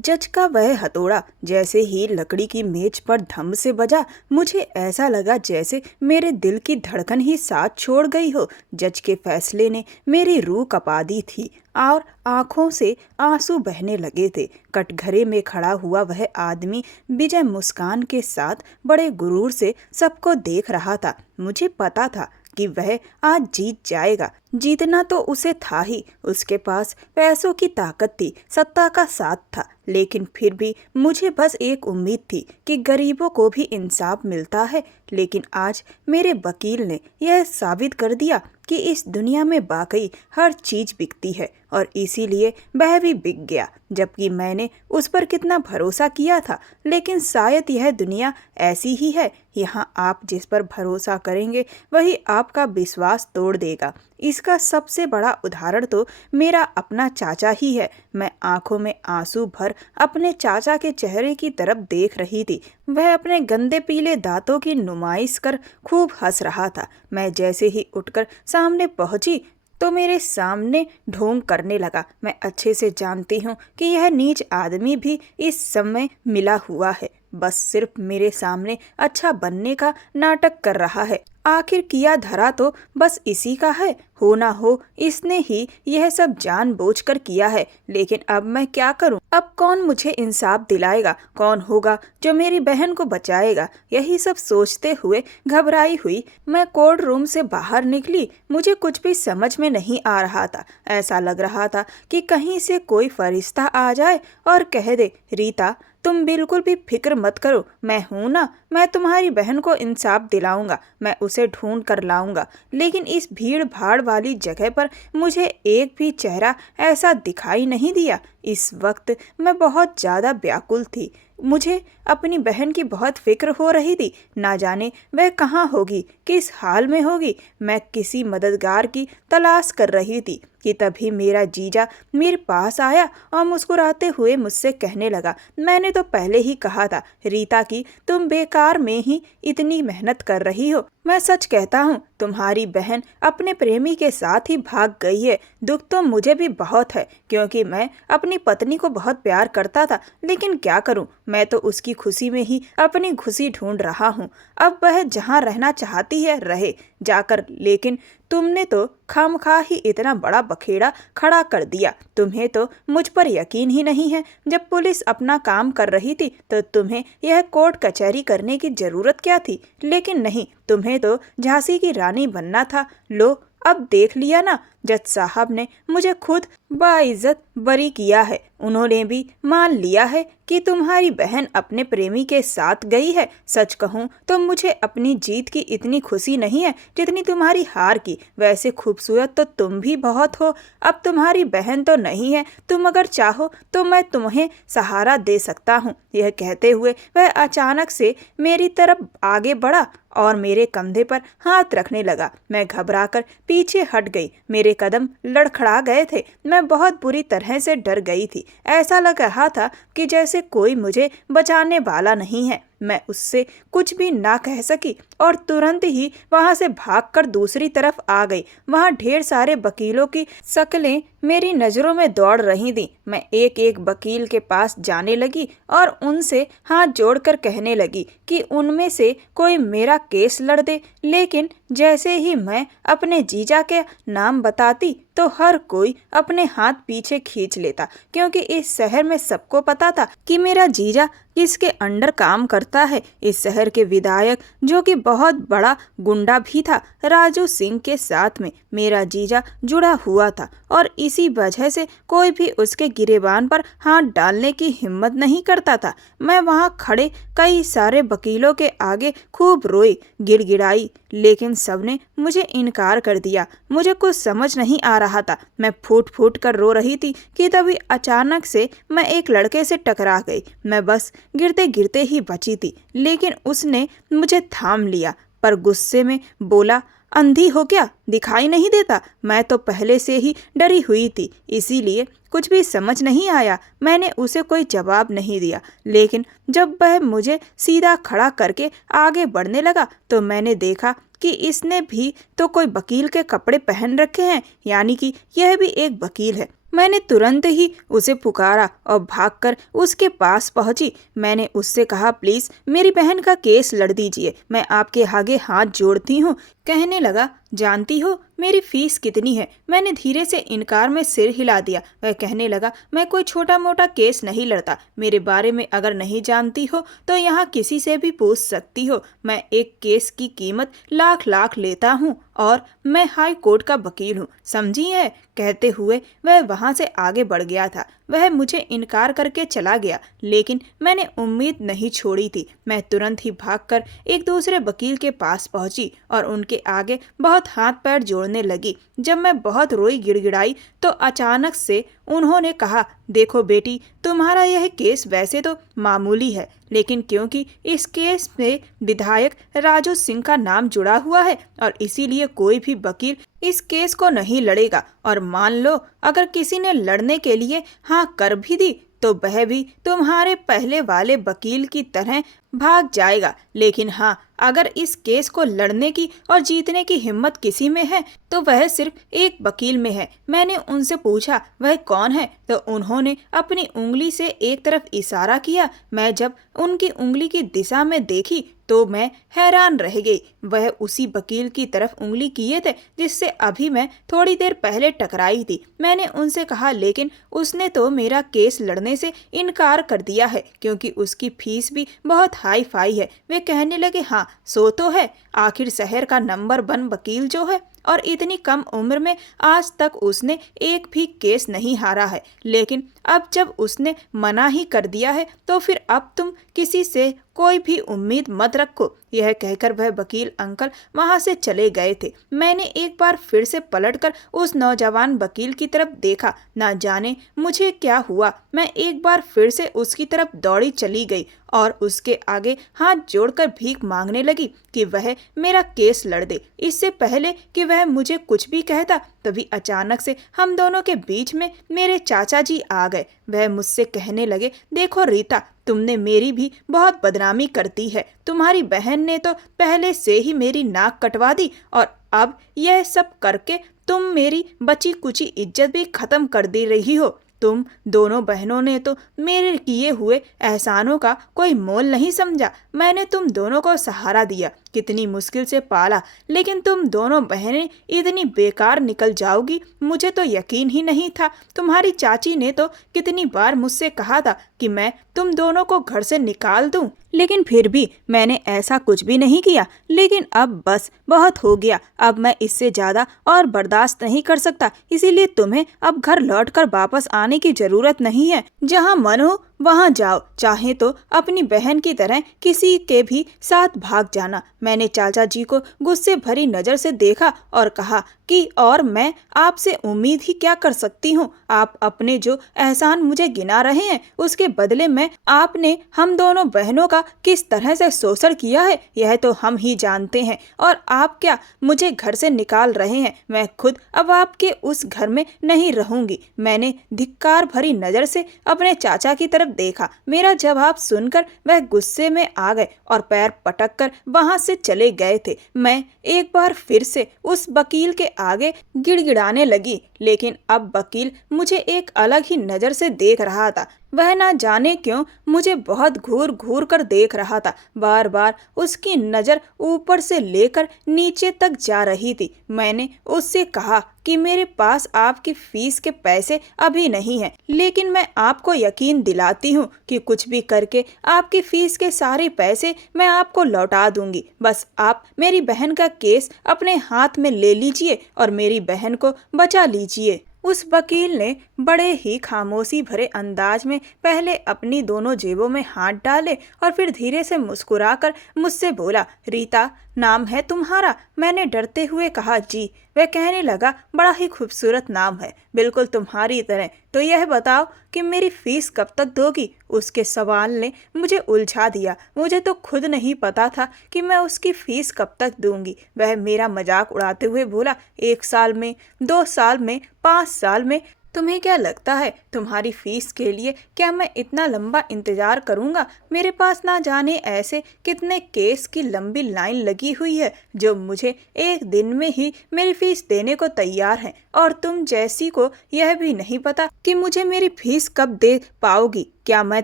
जज का वह हथौड़ा जैसे ही लकड़ी की मेज पर धम से बजा, मुझे ऐसा लगा जैसे मेरे दिल की धड़कन ही साथ छोड़ गई हो। जज के फैसले ने मेरी रूह कपा दी थी और आंखों से आंसू बहने लगे थे। कटघरे में खड़ा हुआ वह आदमी विजय मुस्कान के साथ बड़े गुरूर से सबको देख रहा था। मुझे पता था कि वह आज जीत जाएगा। जीतना तो उसे था ही। उसके पास पैसों की ताकत थी, सत्ता का साथ था, लेकिन फिर भी मुझे बस एक उम्मीद थी कि गरीबों को भी इंसाफ मिलता है। लेकिन आज मेरे वकील ने यह साबित कर दिया कि इस दुनिया में वाकई हर चीज बिकती है, और इसीलिए वह भी बिक गया, जबकि मैंने उस पर कितना भरोसा किया था। लेकिन शायद यह दुनिया ऐसी ही है। यहाँ आप जिस पर भरोसा करेंगे वही आपका विश्वास तोड़ देगा। इसका सबसे बड़ा उदाहरण तो मेरा अपना चाचा ही है। मैं आंखों में आंसू भर अपने चाचा के चेहरे की तरफ देख रही थी। वह अपने गंदे पीले दांतों की नुमाइश कर खूब हंस रहा था। मैं जैसे ही उठकर सामने पहुंची तो मेरे सामने ढोंग करने लगा। मैं अच्छे से जानती हूँ कि यह नीच आदमी भी इस समय मिला हुआ है, बस सिर्फ मेरे सामने अच्छा बनने का नाटक कर रहा है। आखिर किया धरा तो बस इसी का है। हो ना हो इसने ही यह सब जानबूझकर किया है। लेकिन अब मैं क्या करूं? अब कौन मुझे इंसाफ दिलाएगा? कौन होगा जो मेरी बहन को बचाएगा? यही सब सोचते हुए घबराई हुई मैं कोर्ट रूम से बाहर निकली। मुझे कुछ भी समझ में नहीं आ रहा था। ऐसा लग रहा था कि कहीं से कोई फरिश्ता आ जाए और कह दे, रीता तुम बिल्कुल भी फिक्र मत करो, मैं हूं ना, मैं तुम्हारी बहन को इंसाफ दिलाऊंगा, मैं उसे ढूंढ कर लाऊंगा। लेकिन इस भीड़ भाड़ वाली जगह पर मुझे एक भी चेहरा ऐसा दिखाई नहीं दिया। इस वक्त मैं बहुत ज़्यादा व्याकुल थी। मुझे अपनी बहन की बहुत फिक्र हो रही थी। ना जाने वह कहाँ होगी, किस हाल में होगी। मैं किसी मददगार की तलाश कर रही थी कि तभी मेरा जीजा मेरे पास आया और मुस्कुराते हुए मुझसे कहने लगा, मैंने तो पहले ही कहा था रीता कि तुम बेकार में ही इतनी मेहनत कर रही हो। मैं सच कहता हूँ, तुम्हारी बहन अपने प्रेमी के साथ ही भाग गई है। दुख तो मुझे भी बहुत है, क्योंकि मैं अपनी पत्नी को बहुत प्यार करता था। लेकिन क्या करूँ, मैं तो उसकी खुशी में ही अपनी खुशी ढूंढ रहा हूँ। अब वह जहाँ रहना चाहती है रहे जाकर, लेकिन तुमने तो खामखा ही इतना बड़ा बखेड़ा खड़ा कर दिया। तुम्हें तो मुझ पर यकीन ही नहीं है। जब पुलिस अपना काम कर रही थी तो तुम्हें यह कोर्ट कचहरी करने की जरूरत क्या थी? लेकिन नहीं, तुम्हें तो झांसी की रानी बनना था। लो अब देख लिया ना, जज साहब ने मुझे खुद बाइज्जत बरी किया है। उन्होंने भी मान लिया है कि तुम्हारी बहन अपने प्रेमी के साथ गई है। सच कहूँ तो मुझे अपनी जीत की इतनी खुशी नहीं है जितनी तुम्हारी हार की। वैसे खूबसूरत तो तुम भी बहुत हो। अब तुम्हारी बहन तो नहीं है, तुम अगर चाहो तो मैं तुम्हें सहारा दे सकता हूँ। यह कहते हुए वह अचानक से मेरी तरफ आगे बढ़ा और मेरे कंधे पर हाथ रखने लगा। मैं घबराकर पीछे हट गई। मेरे कदम लड़खड़ा गए थे। मैं बहुत बुरी तरह से डर गई थी। ऐसा लग रहा था कि जैसे कोई मुझे बचाने वाला नहीं है। मैं उससे कुछ भी ना कह सकी और तुरंत ही वहां से भागकर दूसरी तरफ आ गई। वहां ढेर सारे वकीलों की शक्लें मेरी नजरों में दौड़ रही थीं। मैं एक एक वकील के पास जाने लगी और उनसे हाथ जोड़कर कहने लगी कि उनमें से कोई मेरा केस लड़ दे। लेकिन जैसे ही मैं अपने जीजा के नाम बताती तो हर कोई अपने हाथ पीछे खींच लेता, क्योंकि इस शहर में सबको पता था कि मेरा जीजा किसके अंडर काम करता है। इस शहर के विधायक, जो कि बहुत बड़ा गुंडा भी था, राजू सिंह के साथ में मेरा जीजा जुड़ा हुआ था, और इसी वजह से कोई भी उसके गिरेबान पर हाथ डालने की हिम्मत नहीं करता था। मैं वहाँ खड़े कई सारे वकीलों के आगे खूब रोई, गिड़गिड़ाई, लेकिन सबने मुझे इनकार कर दिया। मुझे कुछ समझ नहीं आ रहा था। मैं फूट फूट कर रो रही थी कि तभी अचानक से मैं एक लड़के से टकरा गई। मैं बस गिरते गिरते ही बची थी, लेकिन उसने मुझे थाम लिया, पर गुस्से में बोला, अंधी हो क्या, दिखाई नहीं देता? मैं तो पहले से ही डरी हुई थी, इसीलिए कुछ भी समझ नहीं आया। मैंने उसे कोई जवाब नहीं दिया, लेकिन जब वह मुझे सीधा खड़ा करके आगे बढ़ने लगा तो मैंने देखा कि इसने भी तो कोई वकील के कपड़े पहन रखे हैं, यानी कि यह भी एक वकील है। मैंने तुरंत ही उसे पुकारा और भागकर उसके पास पहुंची। मैंने उससे कहा, प्लीज मेरी बहन का केस लड़ दीजिए, मैं आपके आगे हाथ जोड़ती हूँ। कहने लगा, जानती हो मेरी फीस कितनी है? मैंने धीरे से इनकार में सिर हिला दिया। वह कहने लगा, मैं कोई छोटा मोटा केस नहीं लड़ता, मेरे बारे में अगर नहीं जानती हो तो यहाँ किसी से भी पूछ सकती हो। मैं एक केस की कीमत लाख लाख लेता हूँ और मैं हाई कोर्ट का वकील हूँ, समझी है? कहते हुए वह वहां से आगे बढ़ गया था। वह मुझे इनकार करके चला गया, लेकिन मैंने उम्मीद नहीं छोड़ी थी। मैं तुरंत ही भागकर एक दूसरे वकील के पास पहुंची और उनके आगे बहुत हाथ पैर जोड़ने लगी। जब मैं बहुत रोई गिड़गिड़ाई तो अचानक से उन्होंने कहा, देखो बेटी, तुम्हारा यह केस वैसे तो मामूली है, लेकिन क्योंकि इस केस में विधायक राजू सिंह का नाम जुड़ा हुआ है और इसीलिए कोई भी वकील इस केस को नहीं लड़ेगा। और मान लो अगर किसी ने लड़ने के लिए हाँ कर भी दी तो वह भी तुम्हारे पहले वाले वकील की तरह भाग जाएगा। लेकिन हाँ, अगर इस केस को लड़ने की और जीतने की हिम्मत किसी में है तो वह सिर्फ एक वकील में है। मैंने उनसे पूछा, वह कौन है? तो उन्होंने अपनी उंगली से एक तरफ इशारा किया। मैं जब उनकी उंगली की दिशा में देखी तो मैं हैरान रह गई। वह उसी वकील की तरफ उंगली किए थे जिससे अभी मैं थोड़ी देर पहले टकराई थी। मैंने उनसे कहा, लेकिन उसने तो मेरा केस लड़ने से इनकार कर दिया है क्योंकि उसकी फीस भी बहुत हाई फाई है। वे कहने लगे, हाँ सो तो है, आखिर शहर का नंबर 1 वकील जो है और इतनी कम उम्र में आज तक उसने एक भी केस नहीं हारा है। लेकिन अब जब उसने मना ही कर दिया है तो फिर अब तुम किसी से कोई भी उम्मीद मत रखो। यह कहकर वह वकील अंकल वहां से चले गए थे। मैंने एक बार फिर से पलटकर उस नौजवान वकील की तरफ देखा। ना जाने मुझे क्या हुआ, मैं एक बार फिर से उसकी तरफ दौड़ी चली गई और उसके आगे हाथ जोड़कर भीख मांगने लगी कि वह मेरा केस लड़ दे। इससे पहले कि वह मुझे कुछ भी कहता, तभी अचानक से हम दोनों के बीच में मेरे चाचा जी आ गए। वह मुझसे कहने लगे, देखो रीता, तुमने मेरी भी बहुत बदनामी करती है। तुम्हारी बहन ने तो पहले से ही मेरी नाक कटवा दी और अब यह सब करके तुम मेरी बची कुची इज्जत भी खत्म कर दे रही हो। तुम दोनों बहनों ने तो मेरे किए हुए एहसानों का कोई मोल नहीं समझा। मैंने तुम दोनों को सहारा दिया, कितनी मुश्किल से पाला, लेकिन तुम दोनों बहनें इतनी बेकार निकल जाओगी मुझे तो यकीन ही नहीं था। तुम्हारी चाची ने तो कितनी बार मुझसे कहा था कि मैं तुम दोनों को घर से निकाल दूं, लेकिन फिर भी मैंने ऐसा कुछ भी नहीं किया। लेकिन अब बस बहुत हो गया, अब मैं इससे ज्यादा और बर्दाश्त नहीं कर सकता। इसीलिए तुम्हें अब घर लौटकर वापस आने की जरूरत नहीं है। जहाँ मन हो वहां जाओ, चाहे तो अपनी बहन की तरह किसी के भी साथ भाग जाना। मैंने चाचा जी को गुस्से भरी नजर से देखा और कहा कि और मैं आपसे उम्मीद ही क्या कर सकती हूँ? आप अपने जो एहसान मुझे गिना रहे हैं उसके बदले में आपने हम दोनों बहनों का किस तरह से शोषण किया है यह तो हम ही जानते हैं। और आप क्या मुझे घर से निकाल रहे हैं? मैं खुद अब आपके उस घर में नहीं रहूंगी। मैंने धिक्कार भरी नजर से अपने चाचा की तरफ देखा। मेरा जवाब सुनकर वह गुस्से में आ गए और पैर पटक कर वहां से चले गए थे। मैं एक बार फिर से उस वकील के आगे गिड़गिड़ाने लगी, लेकिन अब वकील मुझे एक अलग ही नजर से देख रहा था। वह ना जाने क्यों मुझे बहुत घूर घूर कर देख रहा था। बार बार उसकी नजर ऊपर से लेकर नीचे तक जा रही थी। मैंने उससे कहा कि मेरे पास आपकी फीस के पैसे अभी नहीं हैं, लेकिन मैं आपको यकीन दिलाती हूँ कि कुछ भी करके आपकी फीस के सारे पैसे मैं आपको लौटा दूंगी। बस आप मेरी बहन का केस अपने हाथ में ले लीजिए और मेरी बहन को बचा लीजिए। उस वकील ने बड़े ही खामोशी भरे अंदाज में पहले अपनी दोनों जेबों में हाथ डाले और फिर धीरे से मुस्कुराकर मुझसे बोला, रीता नाम है तुम्हारा? मैंने डरते हुए कहा, जी। वह कहने लगा, बड़ा ही खूबसूरत नाम है, बिल्कुल तुम्हारी तरह। तो यह बताओ कि मेरी फीस कब तक दोगी? उसके सवाल ने मुझे उलझा दिया। मुझे तो खुद नहीं पता था कि मैं उसकी फीस कब तक दूंगी। वह मेरा मजाक उड़ाते हुए बोला, 1 साल में, 2 साल में, 5 साल में, तुम्हें क्या लगता है तुम्हारी फीस के लिए क्या मैं इतना लंबा इंतजार करूंगा? मेरे पास ना जाने ऐसे कितने केस की लंबी लाइन लगी हुई है जो मुझे एक दिन में ही मेरी फीस देने को तैयार हैं, और तुम जैसी को यह भी नहीं पता कि मुझे मेरी फीस कब दे पाओगी। क्या मैं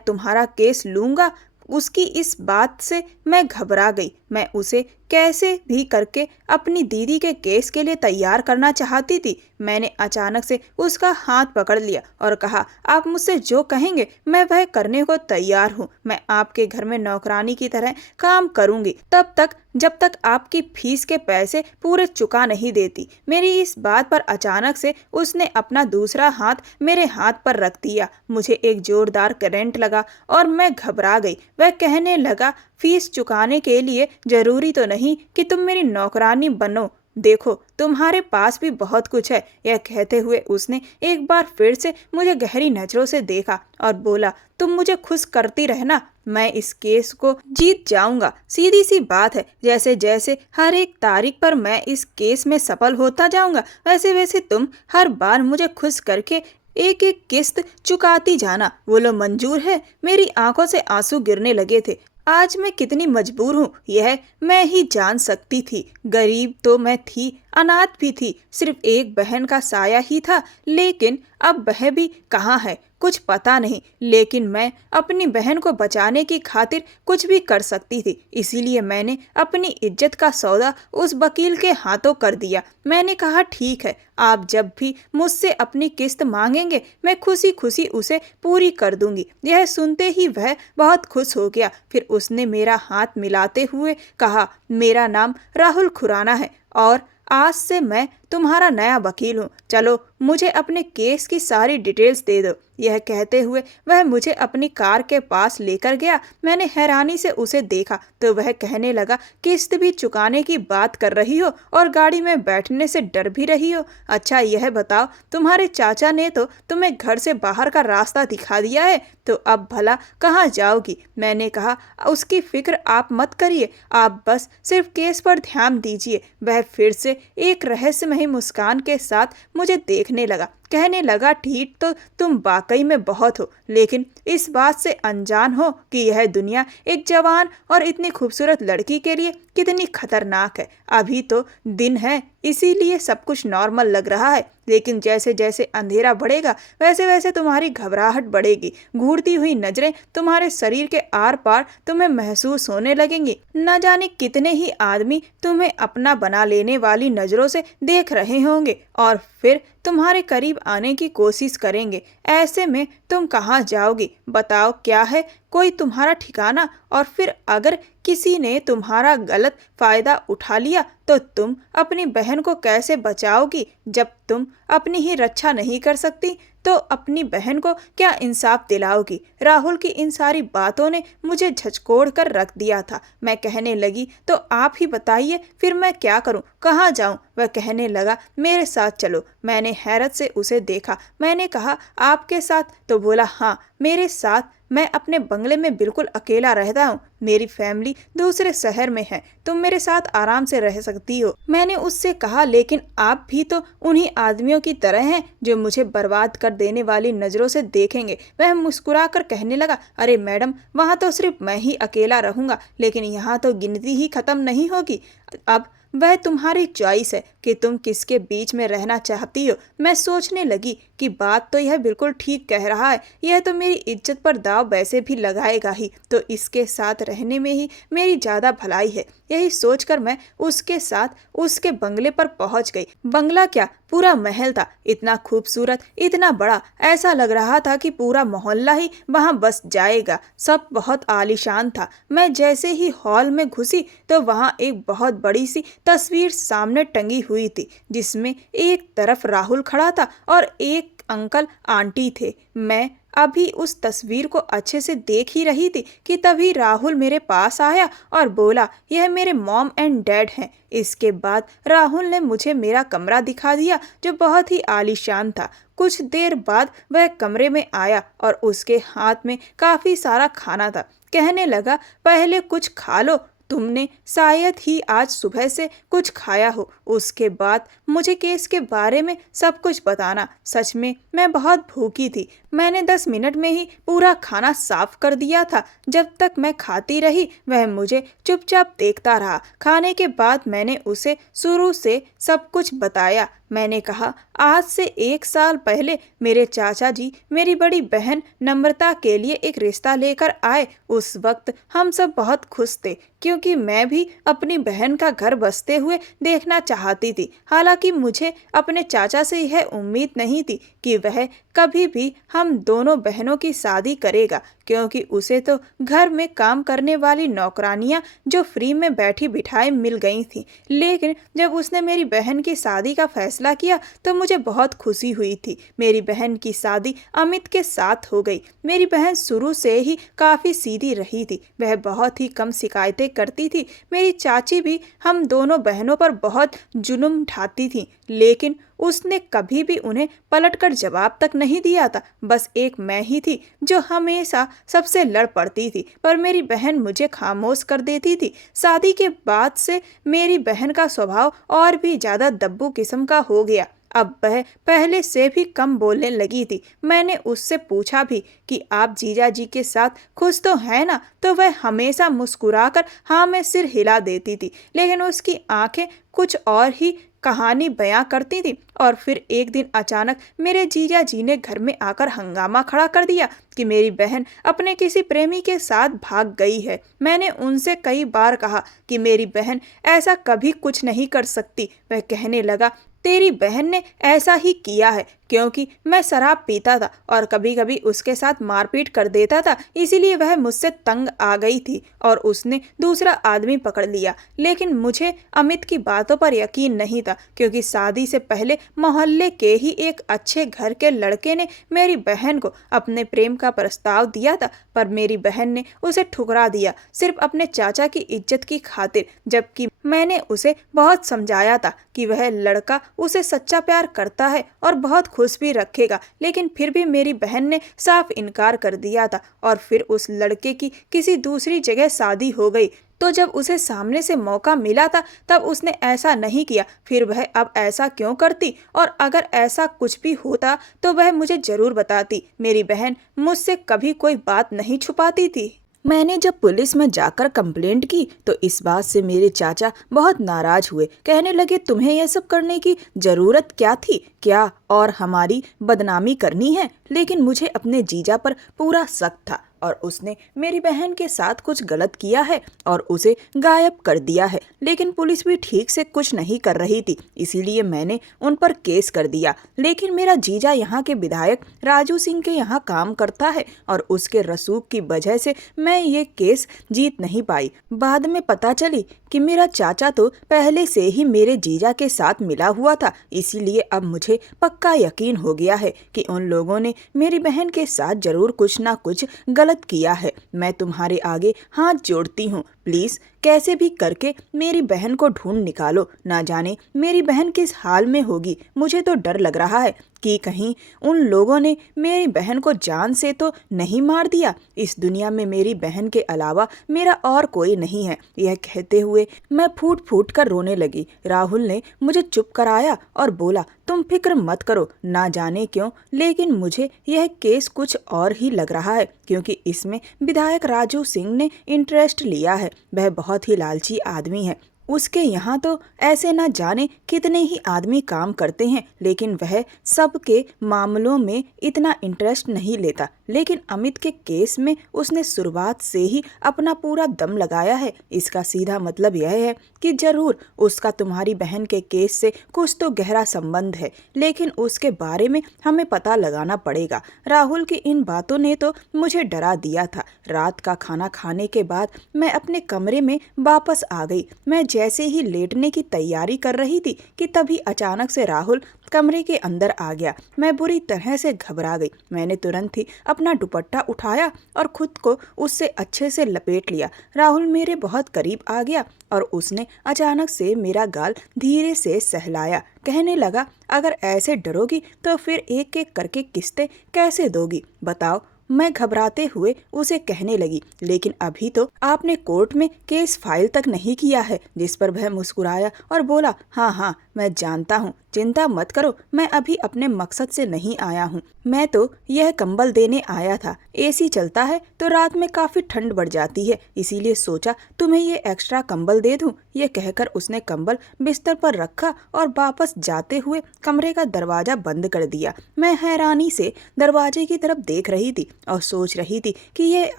तुम्हारा केस लूंगा? उसकी इस बात से मैं घबरा गई। मैं उसे कैसे भी करके अपनी दीदी के केस के लिए तैयार करना चाहती थी। मैंने अचानक से उसका हाथ पकड़ लिया और कहा, आप मुझसे जो कहेंगे मैं वह करने को तैयार हूँ। मैं आपके घर में नौकरानी की तरह काम करूँगी तब तक जब तक आपकी फीस के पैसे पूरे चुका नहीं देती। मेरी इस बात पर अचानक से उसने अपना दूसरा हाथ मेरे हाथ पर रख दिया। मुझे एक जोरदार करंट लगा और मैं घबरा गई। वह कहने लगा, फीस चुकाने के लिए जरूरी तो नहीं कि तुम मेरी नौकरानी बनो। देखो तुम्हारे पास भी बहुत कुछ है। यह कहते हुए उसने एक बार फिर से मुझे गहरी नजरों से देखा और बोला, तुम मुझे खुश करती रहना, मैं इस केस को जीत जाऊंगा। सीधी सी बात है, जैसे जैसे हर एक तारीख पर मैं इस केस में सफल होता जाऊंगा वैसे वैसे तुम हर बार मुझे खुश करके एक एक किस्त चुकाती जाना। बोलो मंजूर है? मेरी आंखों से आंसू गिरने लगे थे। आज मैं कितनी मजबूर हूँ यह मैं ही जान सकती थी। गरीब तो मैं थी, अनाथ भी थी, सिर्फ एक बहन का साया ही था, लेकिन अब वह भी कहाँ है कुछ पता नहीं। लेकिन मैं अपनी बहन को बचाने की खातिर कुछ भी कर सकती थी, इसीलिए मैंने अपनी इज्जत का सौदा उस वकील के हाथों कर दिया। मैंने कहा, ठीक है, आप जब भी मुझसे अपनी किस्त मांगेंगे मैं खुशी खुशी उसे पूरी कर दूंगी। यह सुनते ही वह बहुत खुश हो गया। फिर उसने मेरा हाथ मिलाते हुए कहा, मेरा नाम राहुल खुराना है और आज से मैं तुम्हारा नया वकील हूँ। चलो मुझे अपने केस की सारी डिटेल्स दे दो। यह कहते हुए वह मुझे अपनी कार के पास लेकर गया। मैंने हैरानी से उसे देखा तो वह कहने लगा, किस्त भी चुकाने की बात कर रही हो और गाड़ी में बैठने से डर भी रही हो। अच्छा यह बताओ, तुम्हारे चाचा ने तो तुम्हें घर से बाहर का रास्ता दिखा दिया है, तो अब भला कहाँ जाओगी? मैंने कहा, उसकी फिक्र आप मत करिए, आप बस सिर्फ केस पर ध्यान दीजिए। वह फिर से एक रहस्यमयी मुस्कान के साथ मुझे देखने लगा। कहने लगा, ठीक तो तुम वाकई में बहुत हो, लेकिन इस बात से अनजान हो कि यह दुनिया एक जवान और इतनी खूबसूरत लड़की के लिए कितनी खतरनाक है। अभी तो दिन है इसीलिए सब कुछ नॉर्मल लग रहा है, लेकिन जैसे जैसे अंधेरा बढ़ेगा वैसे वैसे तुम्हारी घबराहट बढ़ेगी। घूरती हुई नजरें तुम्हारे शरीर के आर पार तुम्हें महसूस होने लगेंगी। न जाने कितने ही आदमी तुम्हें अपना बना लेने वाली नजरों से देख रहे होंगे और फिर तुम्हारे करीब आने की कोशिश करेंगे। ऐसे में तुम कहाँ जाओगी? बताओ, क्या है कोई तुम्हारा ठिकाना? और फिर अगर किसी ने तुम्हारा गलत फायदा उठा लिया तो तुम अपनी बहन को कैसे बचाओगी? जब तुम अपनी ही रक्षा नहीं कर सकती तो अपनी बहन को क्या इंसाफ दिलाओगी? राहुल की इन सारी बातों ने मुझे झकझोर कर रख दिया था। मैं कहने लगी, तो आप ही बताइए फिर मैं क्या करूं, कहाँ जाऊं? वह कहने लगा, मेरे साथ चलो। मैंने हैरत से उसे देखा। मैंने कहा, आपके साथ? तो बोला, हाँ मेरे साथ। मैं अपने बंगले में बिल्कुल अकेला रहता हूँ, मेरी फैमिली दूसरे शहर में है, तुम मेरे साथ आराम से रह सकती हो। मैंने उससे कहा, लेकिन आप भी तो उन्हीं आदमियों की तरह हैं जो मुझे बर्बाद कर देने वाली नजरों से देखेंगे। वह मुस्कुराकर कहने लगा, अरे मैडम, वहाँ तो सिर्फ मैं ही अकेला रहूंगा, लेकिन यहाँ तो गिनती ही खत्म नहीं होगी। अब वह तुम्हारी चॉइस है कि तुम किसके बीच में रहना चाहती हो। मैं सोचने लगी कि बात तो यह बिल्कुल ठीक कह रहा है, यह तो मेरी इज्जत पर दाव वैसे भी लगाएगा ही, तो इसके साथ रहने में ही मेरी ज़्यादा भलाई है। यही सोचकर मैं उसके साथ उसके बंगले पर पहुंच गई। बंगला क्या, पूरा महल था, इतना खूबसूरत, इतना बड़ा, ऐसा लग रहा था कि पूरा मोहल्ला ही वहां बस जाएगा। सब बहुत आलीशान था। मैं जैसे ही हॉल में घुसी तो वहां एक बहुत बड़ी सी तस्वीर सामने टंगी हुई थी, जिसमें एक तरफ राहुल खड़ा था और एक अंकल आंटी थे। मैं अभी उस तस्वीर को अच्छे से देख ही रही थी कि तभी राहुल मेरे पास आया और बोला, यह मेरे मॉम एंड डैड हैं। इसके बाद राहुल ने मुझे मेरा कमरा दिखा दिया जो बहुत ही आलीशान था। कुछ देर बाद वह कमरे में आया और उसके हाथ में काफी सारा खाना था। कहने लगा, पहले कुछ खा लो, तुमने शायद ही आज सुबह से कुछ खाया हो। उसके बाद मुझे केस के बारे में सब कुछ बताना। सच में मैं बहुत भूखी थी। मैंने 10 मिनट में ही पूरा खाना साफ कर दिया था। जब तक मैं खाती रही वह मुझे चुपचाप देखता रहा। खाने के बाद मैंने उसे शुरू से सब कुछ बताया। मैंने कहा, आज से 1 साल पहले मेरे चाचा जी मेरी बड़ी बहन नम्रता के लिए एक रिश्ता लेकर आए। उस वक्त हम सब बहुत खुश थे क्योंकि मैं भी अपनी बहन का घर बसते हुए देखना चाहती थी। हालांकि मुझे अपने चाचा से यह उम्मीद नहीं थी कि वह कभी भी हम दोनों बहनों की शादी करेगा, क्योंकि उसे तो घर में काम करने वाली नौकरानियां जो फ्री में बैठी बिठाई मिल गई थी। लेकिन जब उसने मेरी बहन की शादी का फैसला किया तो मुझे बहुत खुशी हुई थी। मेरी बहन की शादी अमित के साथ हो गई। मेरी बहन शुरू से ही काफ़ी सीधी रही थी। वह बहुत ही कम शिकायतें करती थी। मेरी चाची भी हम दोनों बहनों पर बहुत जुल्म ढाती थी, लेकिन उसने कभी भी उन्हें पलटकर जवाब तक नहीं दिया था। बस एक मैं ही थी जो हमेशा सबसे लड़ पड़ती थी, पर मेरी बहन मुझे खामोश कर देती थी। शादी के बाद से मेरी बहन का स्वभाव और भी ज़्यादा दब्बू किस्म का हो गया। अब वह पहले से भी कम बोलने लगी थी। मैंने उससे पूछा भी कि आप जीजा जी के साथ खुश तो है ना, तो वह हमेशा मुस्कुराकर हाँ में सिर हिला देती थी, लेकिन उसकी आंखें कुछ और ही कहानी बयां करती थी। और फिर एक दिन अचानक मेरे जीजा जी ने घर में आकर हंगामा खड़ा कर दिया कि मेरी बहन अपने किसी प्रेमी के साथ भाग गई है। मैंने उनसे कई बार कहा कि मेरी बहन ऐसा कभी कुछ नहीं कर सकती। वह कहने लगा, तेरी बहन ने ऐसा ही किया है क्योंकि मैं शराब पीता था और कभी कभी उसके साथ मारपीट कर देता था, इसीलिए वह मुझसे तंग आ गई थी और उसने दूसरा आदमी पकड़ लिया। लेकिन मुझे अमित की बातों पर यकीन नहीं था, क्योंकि शादी से पहले मोहल्ले के ही एक अच्छे घर के लड़के ने मेरी बहन को अपने प्रेम का प्रस्ताव दिया था, पर मेरी बहन ने उसे ठुकरा दिया सिर्फ अपने चाचा की इज्जत की खातिर। जबकि मैंने उसे बहुत समझाया था कि वह लड़का उसे सच्चा प्यार करता है और बहुत खुश भी रखेगा, लेकिन फिर भी मेरी बहन ने साफ इनकार कर दिया था। और फिर उस लड़के की किसी दूसरी जगह शादी हो गई, तो जब उसे सामने से मौका मिला था तब उसने ऐसा नहीं किया। फिर वह अब ऐसा क्यों करती? और अगर ऐसा कुछ भी होता तो वह मुझे जरूर बताती। मेरी बहन मुझसे कभी कोई बात नहीं छुपाती थी। मैंने जब पुलिस में जाकर कंप्लेंट की तो इस बात से मेरे चाचा बहुत नाराज हुए। कहने लगे, तुम्हें यह सब करने की जरूरत क्या थी? क्या और हमारी बदनामी करनी है? लेकिन मुझे अपने जीजा पर पूरा शक था और उसने मेरी बहन के साथ कुछ गलत किया है और उसे गायब कर दिया है। लेकिन पुलिस भी ठीक से कुछ नहीं कर रही थी, इसीलिए मैंने उन पर केस कर दिया। लेकिन मेरा जीजा यहाँ के विधायक राजू सिंह के यहाँ काम करता है और उसके रसूख की वजह से मैं ये केस जीत नहीं पाई। बाद में पता चली कि मेरा चाचा तो पहले से ही मेरे जीजा के साथ मिला हुआ था, इसीलिए अब मुझे पक्का यकीन हो गया है कि उन लोगों ने मेरी बहन के साथ जरूर कुछ ना कुछ गलत किया है। मैं तुम्हारे आगे हाथ जोड़ती हूँ, प्लीज कैसे भी करके मेरी बहन को ढूंढ निकालो। ना जाने मेरी बहन किस हाल में होगी। मुझे तो डर लग रहा है कि कहीं उन लोगों ने मेरी बहन को जान से तो नहीं मार दिया। इस दुनिया में मेरी बहन के अलावा मेरा और कोई नहीं है। यह कहते हुए मैं फूट फूट कर रोने लगी। राहुल ने मुझे चुप कराया और बोला, तुम फिक्र मत करो। ना जाने क्यों, लेकिन मुझे यह केस कुछ और ही लग रहा है, क्योंकि इसमें विधायक राजू सिंह ने इंटरेस्ट लिया है। वह बहुत ही लालची आदमी है। उसके यहाँ तो ऐसे न जाने कितने ही आदमी काम करते हैं, लेकिन वह सबके मामलों में इतना इंटरेस्ट नहीं लेता। लेकिन अमित के केस में उसने शुरुआत से ही अपना पूरा दम लगाया है। इसका सीधा मतलब यह है कि जरूर उसका तुम्हारी बहन के केस से कुछ तो गहरा संबंध है, लेकिन उसके बारे में हमें पता लगाना पड़ेगा। राहुल की इन बातों ने तो मुझे डरा दिया था। रात का खाना खाने के बाद मैं अपने कमरे में वापस आ गई। मैं जैसे ही लेटने की तैयारी कर रही थी कि तभी अचानक से राहुल कमरे के अंदर आ गया। मैं बुरी तरह से घबरा गई। मैंने तुरंत ही अपना दुपट्टा उठाया और खुद को उससे अच्छे से लपेट लिया। राहुल मेरे बहुत करीब आ गया और उसने अचानक से मेरा गाल धीरे से सहलाया। कहने लगा, अगर ऐसे डरोगी तो फिर एक एक करके किस्तें कैसे दोगी? बताओ, मैं घबराते हुए उसे कहने लगी, लेकिन अभी तो आपने कोर्ट में केस फाइल तक नहीं किया है। जिस पर वह मुस्कुराया और बोला, हाँ हाँ मैं जानता हूँ, चिंता मत करो, मैं अभी अपने मकसद से नहीं आया हूँ। मैं तो यह कंबल देने आया था। एसी चलता है तो रात में काफी ठंड बढ़ जाती है, इसीलिए सोचा तुम्हें ये एक्स्ट्रा कंबल दे दूं। ये कहकर उसने कंबल बिस्तर पर रखा और वापस जाते हुए कमरे का दरवाजा बंद कर दिया। मैं हैरानी से दरवाजे की तरफ देख रही थी और सोच रही थी कि यह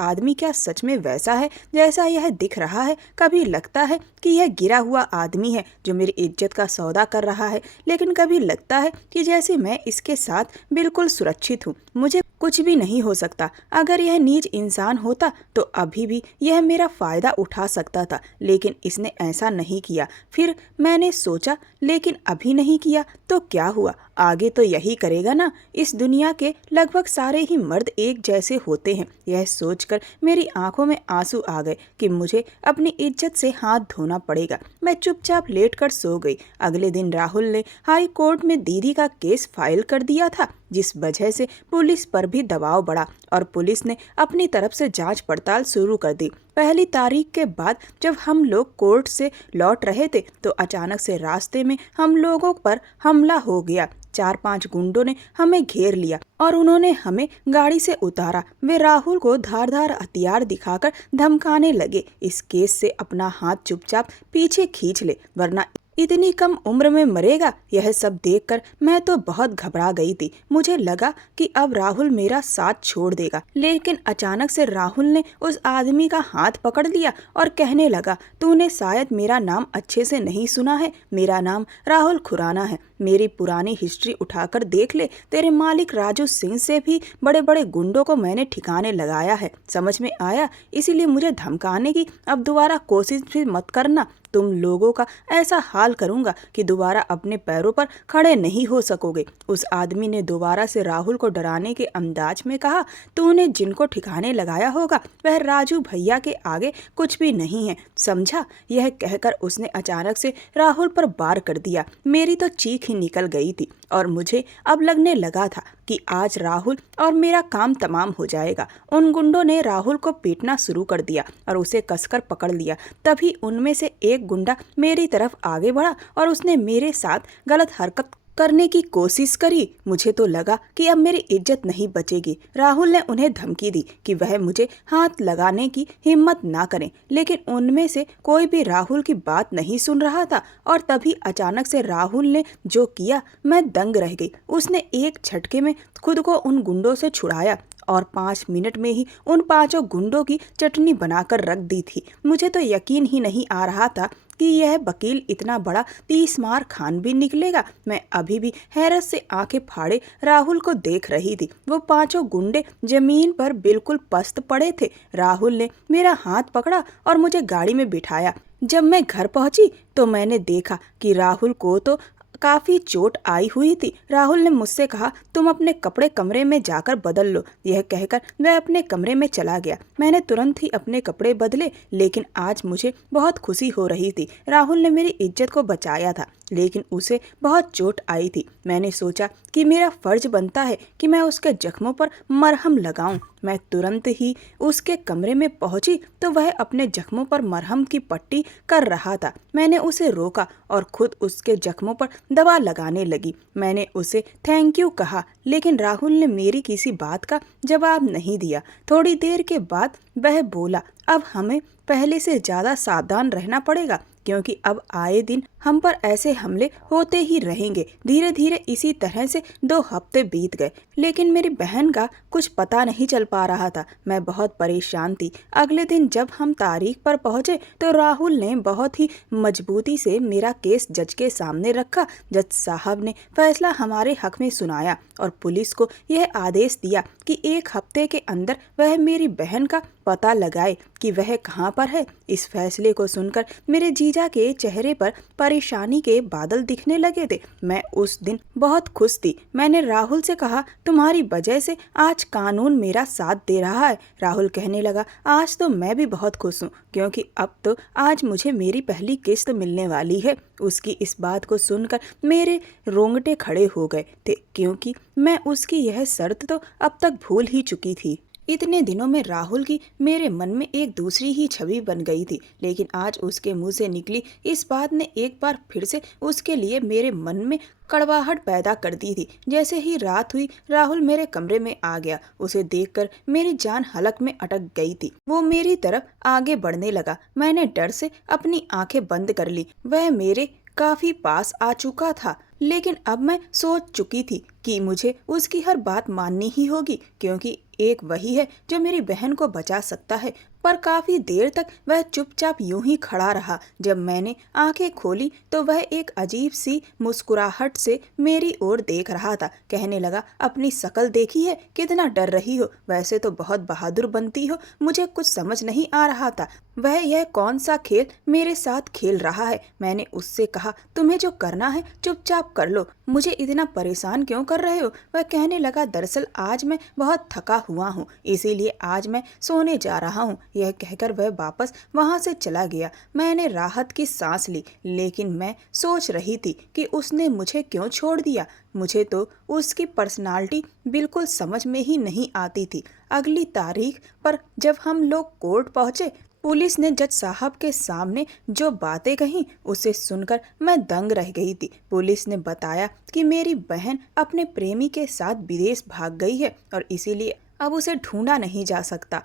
आदमी क्या सच में वैसा है जैसा यह दिख रहा है। कभी लगता है कि यह गिरा हुआ आदमी है जो मेरी इज्जत का सौदा कर रहा है, लेकिन कभी लगता है कि जैसे मैं इसके साथ बिल्कुल सुरक्षित हूँ, मुझे कुछ भी नहीं हो सकता। अगर यह नीच इंसान होता तो अभी भी यह मेरा फायदा उठा सकता था, लेकिन इसने ऐसा नहीं किया। फिर मैंने सोचा, लेकिन अभी नहीं किया तो क्या हुआ, आगे तो यही करेगा ना। इस दुनिया के लगभग सारे ही मर्द एक जैसे होते हैं। यह सोचकर मेरी आंखों में आंसू आ गए कि मुझे अपनी इज्जत से हाथ धोना पड़ेगा। मैं चुपचाप लेटकर सो गई। अगले दिन राहुल ने हाई कोर्ट में दीदी का केस फाइल कर दिया था, जिस वजह से पुलिस पर भी दबाव बढ़ा और पुलिस ने अपनी तरफ से जांच पड़ताल शुरू कर दी। पहली तारीख के बाद जब हम लोग कोर्ट से लौट रहे थे तो अचानक से रास्ते में हम लोगों पर हमला हो गया। 4-5 गुंडों ने हमें घेर लिया और उन्होंने हमें गाड़ी से उतारा। वे राहुल को धारदार हथियार दिखाकर धमकाने लगे, इस केस से अपना हाथ चुपचाप पीछे खींच ले, वरना इतनी कम उम्र में मरेगा। यह सब देखकर मैं तो बहुत घबरा गई थी। मुझे लगा कि अब राहुल मेरा साथ छोड़ देगा, लेकिन अचानक से राहुल ने उस आदमी का हाथ पकड़ लिया और कहने लगा, तूने शायद मेरा नाम अच्छे से नहीं सुना है। मेरा नाम राहुल खुराना है। मेरी पुरानी हिस्ट्री उठाकर देख ले। तेरे मालिक राजू सिंह से भी बड़े बड़े गुंडों को मैंने ठिकाने लगाया है। समझ में आया? इसीलिए मुझे धमकाने की अब दोबारा कोशिश भी मत करना। तुम लोगों का ऐसा हाल करूंगा कि दोबारा अपने पैरों पर खड़े नहीं हो सकोगे। उस आदमी ने दोबारा से राहुल को डराने के अंदाज में कहा, तूने जिनको ठिकाने लगाया होगा वह राजू भैया के आगे कुछ भी नहीं है, समझा? यह कहकर उसने अचानक से राहुल पर वार कर दिया। मेरी तो चीख ही निकल गई थी और मुझे अब लगने लगा था कि आज राहुल और मेरा काम तमाम हो जाएगा। उन गुंडों ने राहुल को पीटना शुरू कर दिया और उसे कसकर पकड़ लिया। तभी उनमें से एक गुंडा मेरी तरफ आगे बढ़ा और उसने मेरे साथ गलत हरकत करने की कोशिश करी। मुझे तो लगा कि अब मेरी इज्जत नहीं बचेगी। राहुल ने उन्हें धमकी दी कि वह मुझे हाथ लगाने की हिम्मत ना करें, लेकिन उनमें से कोई भी राहुल की बात नहीं सुन रहा था। और तभी अचानक से राहुल ने जो किया, मैं दंग रह गई। उसने एक झटके में खुद को उन गुंडों से छुड़ाया और 5 मिनट में ही उन 5 गुंडों की चटनी बनाकर रख दी थी। मुझे तो यकीन ही नहीं आ रहा था कि यह वकील इतना बड़ा 30 मार खान भी निकलेगा। मैं अभी भी हैरत से आंखें फाड़े राहुल को देख रही थी। वो 5 गुंडे जमीन पर बिल्कुल पस्त पड़े थे। राहुल ने मेरा हाथ पकड़ा और मुझे गाड़ी में बिठाया। जब मैं घर पहुंची तो मैंने देखा कि राहुल को तो काफी चोट आई हुई थी। राहुल ने मुझसे कहा, तुम अपने कपड़े कमरे में जाकर बदल लो। यह कहकर वह अपने कमरे में चला गया। मैंने तुरंत ही अपने कपड़े बदले, लेकिन आज मुझे बहुत खुशी हो रही थी। राहुल ने मेरी इज्जत को बचाया था, लेकिन उसे बहुत चोट आई थी। मैंने सोचा कि मेरा फर्ज बनता है कि मैं उसके जख्मों पर मरहम लगाऊं। मैं तुरंत ही उसके कमरे में पहुंची तो वह अपने जख्मों पर मरहम की पट्टी कर रहा था। मैंने उसे रोका और खुद उसके जख्मों पर दवा लगाने लगी। मैंने उसे थैंक यू कहा, लेकिन राहुल ने मेरी किसी बात का जवाब नहीं दिया। थोड़ी देर के बाद वह बोला, अब हमें पहले से ज्यादा सावधान रहना पड़ेगा, क्योंकि अब आए दिन हम पर ऐसे हमले होते ही रहेंगे। धीरे धीरे इसी तरह से 2 हफ्ते बीत गए, लेकिन मेरी बहन का कुछ पता नहीं चल पा रहा था। मैं बहुत परेशान थी। अगले दिन जब हम तारीख पर पहुंचे तो राहुल ने बहुत ही मजबूती से मेरा केस जज के सामने रखा। जज साहब ने फैसला हमारे हक में सुनाया और पुलिस को यह आदेश दिया कि 1 हफ्ते के अंदर वह मेरी बहन का पता लगाए कि वह कहाँ पर है। इस फैसले को सुनकर मेरे जीजा के चेहरे पर परेशानी के बादल दिखने लगे थे। मैं उस दिन बहुत खुश थी। मैंने राहुल से कहा, तुम्हारी वजह से आज कानून मेरा साथ दे रहा है। राहुल कहने लगा, आज तो मैं भी बहुत खुश हूँ, क्योंकि अब तो आज मुझे मेरी पहली किस्त मिलने वाली है। उसकी इस बात को सुनकर मेरे रोंगटे खड़े हो गए थे, क्योंकि मैं उसकी यह शर्त तो अब तक भूल ही चुकी थी। इतने दिनों में राहुल की मेरे मन में एक दूसरी ही छवि बन गई थी, लेकिन आज उसके मुंह से निकली इस बात ने एक बार फिर से उसके लिए मेरे मन में कड़वाहट पैदा कर दी थी। जैसे ही रात हुई, राहुल मेरे कमरे में आ गया। उसे देखकर मेरी जान हलक में अटक गई थी। वो मेरी तरफ आगे बढ़ने लगा। मैंने डर से अपनी आंखें बंद कर ली। वह मेरे काफी पास आ चुका था, लेकिन अब मैं सोच चुकी थी कि मुझे उसकी हर बात माननी ही होगी, क्योंकि एक वही है जो मेरी बहन को बचा सकता है। पर काफी देर तक वह चुपचाप यूं ही खड़ा रहा। जब मैंने आंखें खोली तो वह एक अजीब सी मुस्कुराहट से मेरी ओर देख रहा था। कहने लगा, अपनी शकल देखी है, कितना डर रही हो। वैसे तो बहुत बहादुर बनती हो। मुझे कुछ समझ नहीं आ रहा था वह यह कौन सा खेल मेरे साथ खेल रहा है। मैंने उससे कहा, तुम्हें जो करना है चुपचाप कर लो, मुझे इतना परेशान क्यों कर रहे हो। वह कहने लगा, दरअसल आज मैं बहुत थका हुआ हूँ, इसीलिए आज मैं सोने जा रहा हूँ। यह कहकर वह वापस वहां से चला गया। मैंने राहत की सांस ली, लेकिन मैं सोच रही थी कि उसने मुझे क्यों छोड़ दिया। मुझे तो उसकी पर्सनालिटी बिल्कुल समझ में ही नहीं आती थी। अगली तारीख पर जब हम लोग कोर्ट पहुंचे, पुलिस ने जज साहब के सामने जो बातें कही उसे सुनकर मैं दंग रह गई थी। पुलिस ने बताया कि मेरी बहन अपने प्रेमी के साथ विदेश भाग गई है और इसीलिए अब उसे ढूंढा नहीं जा सकता।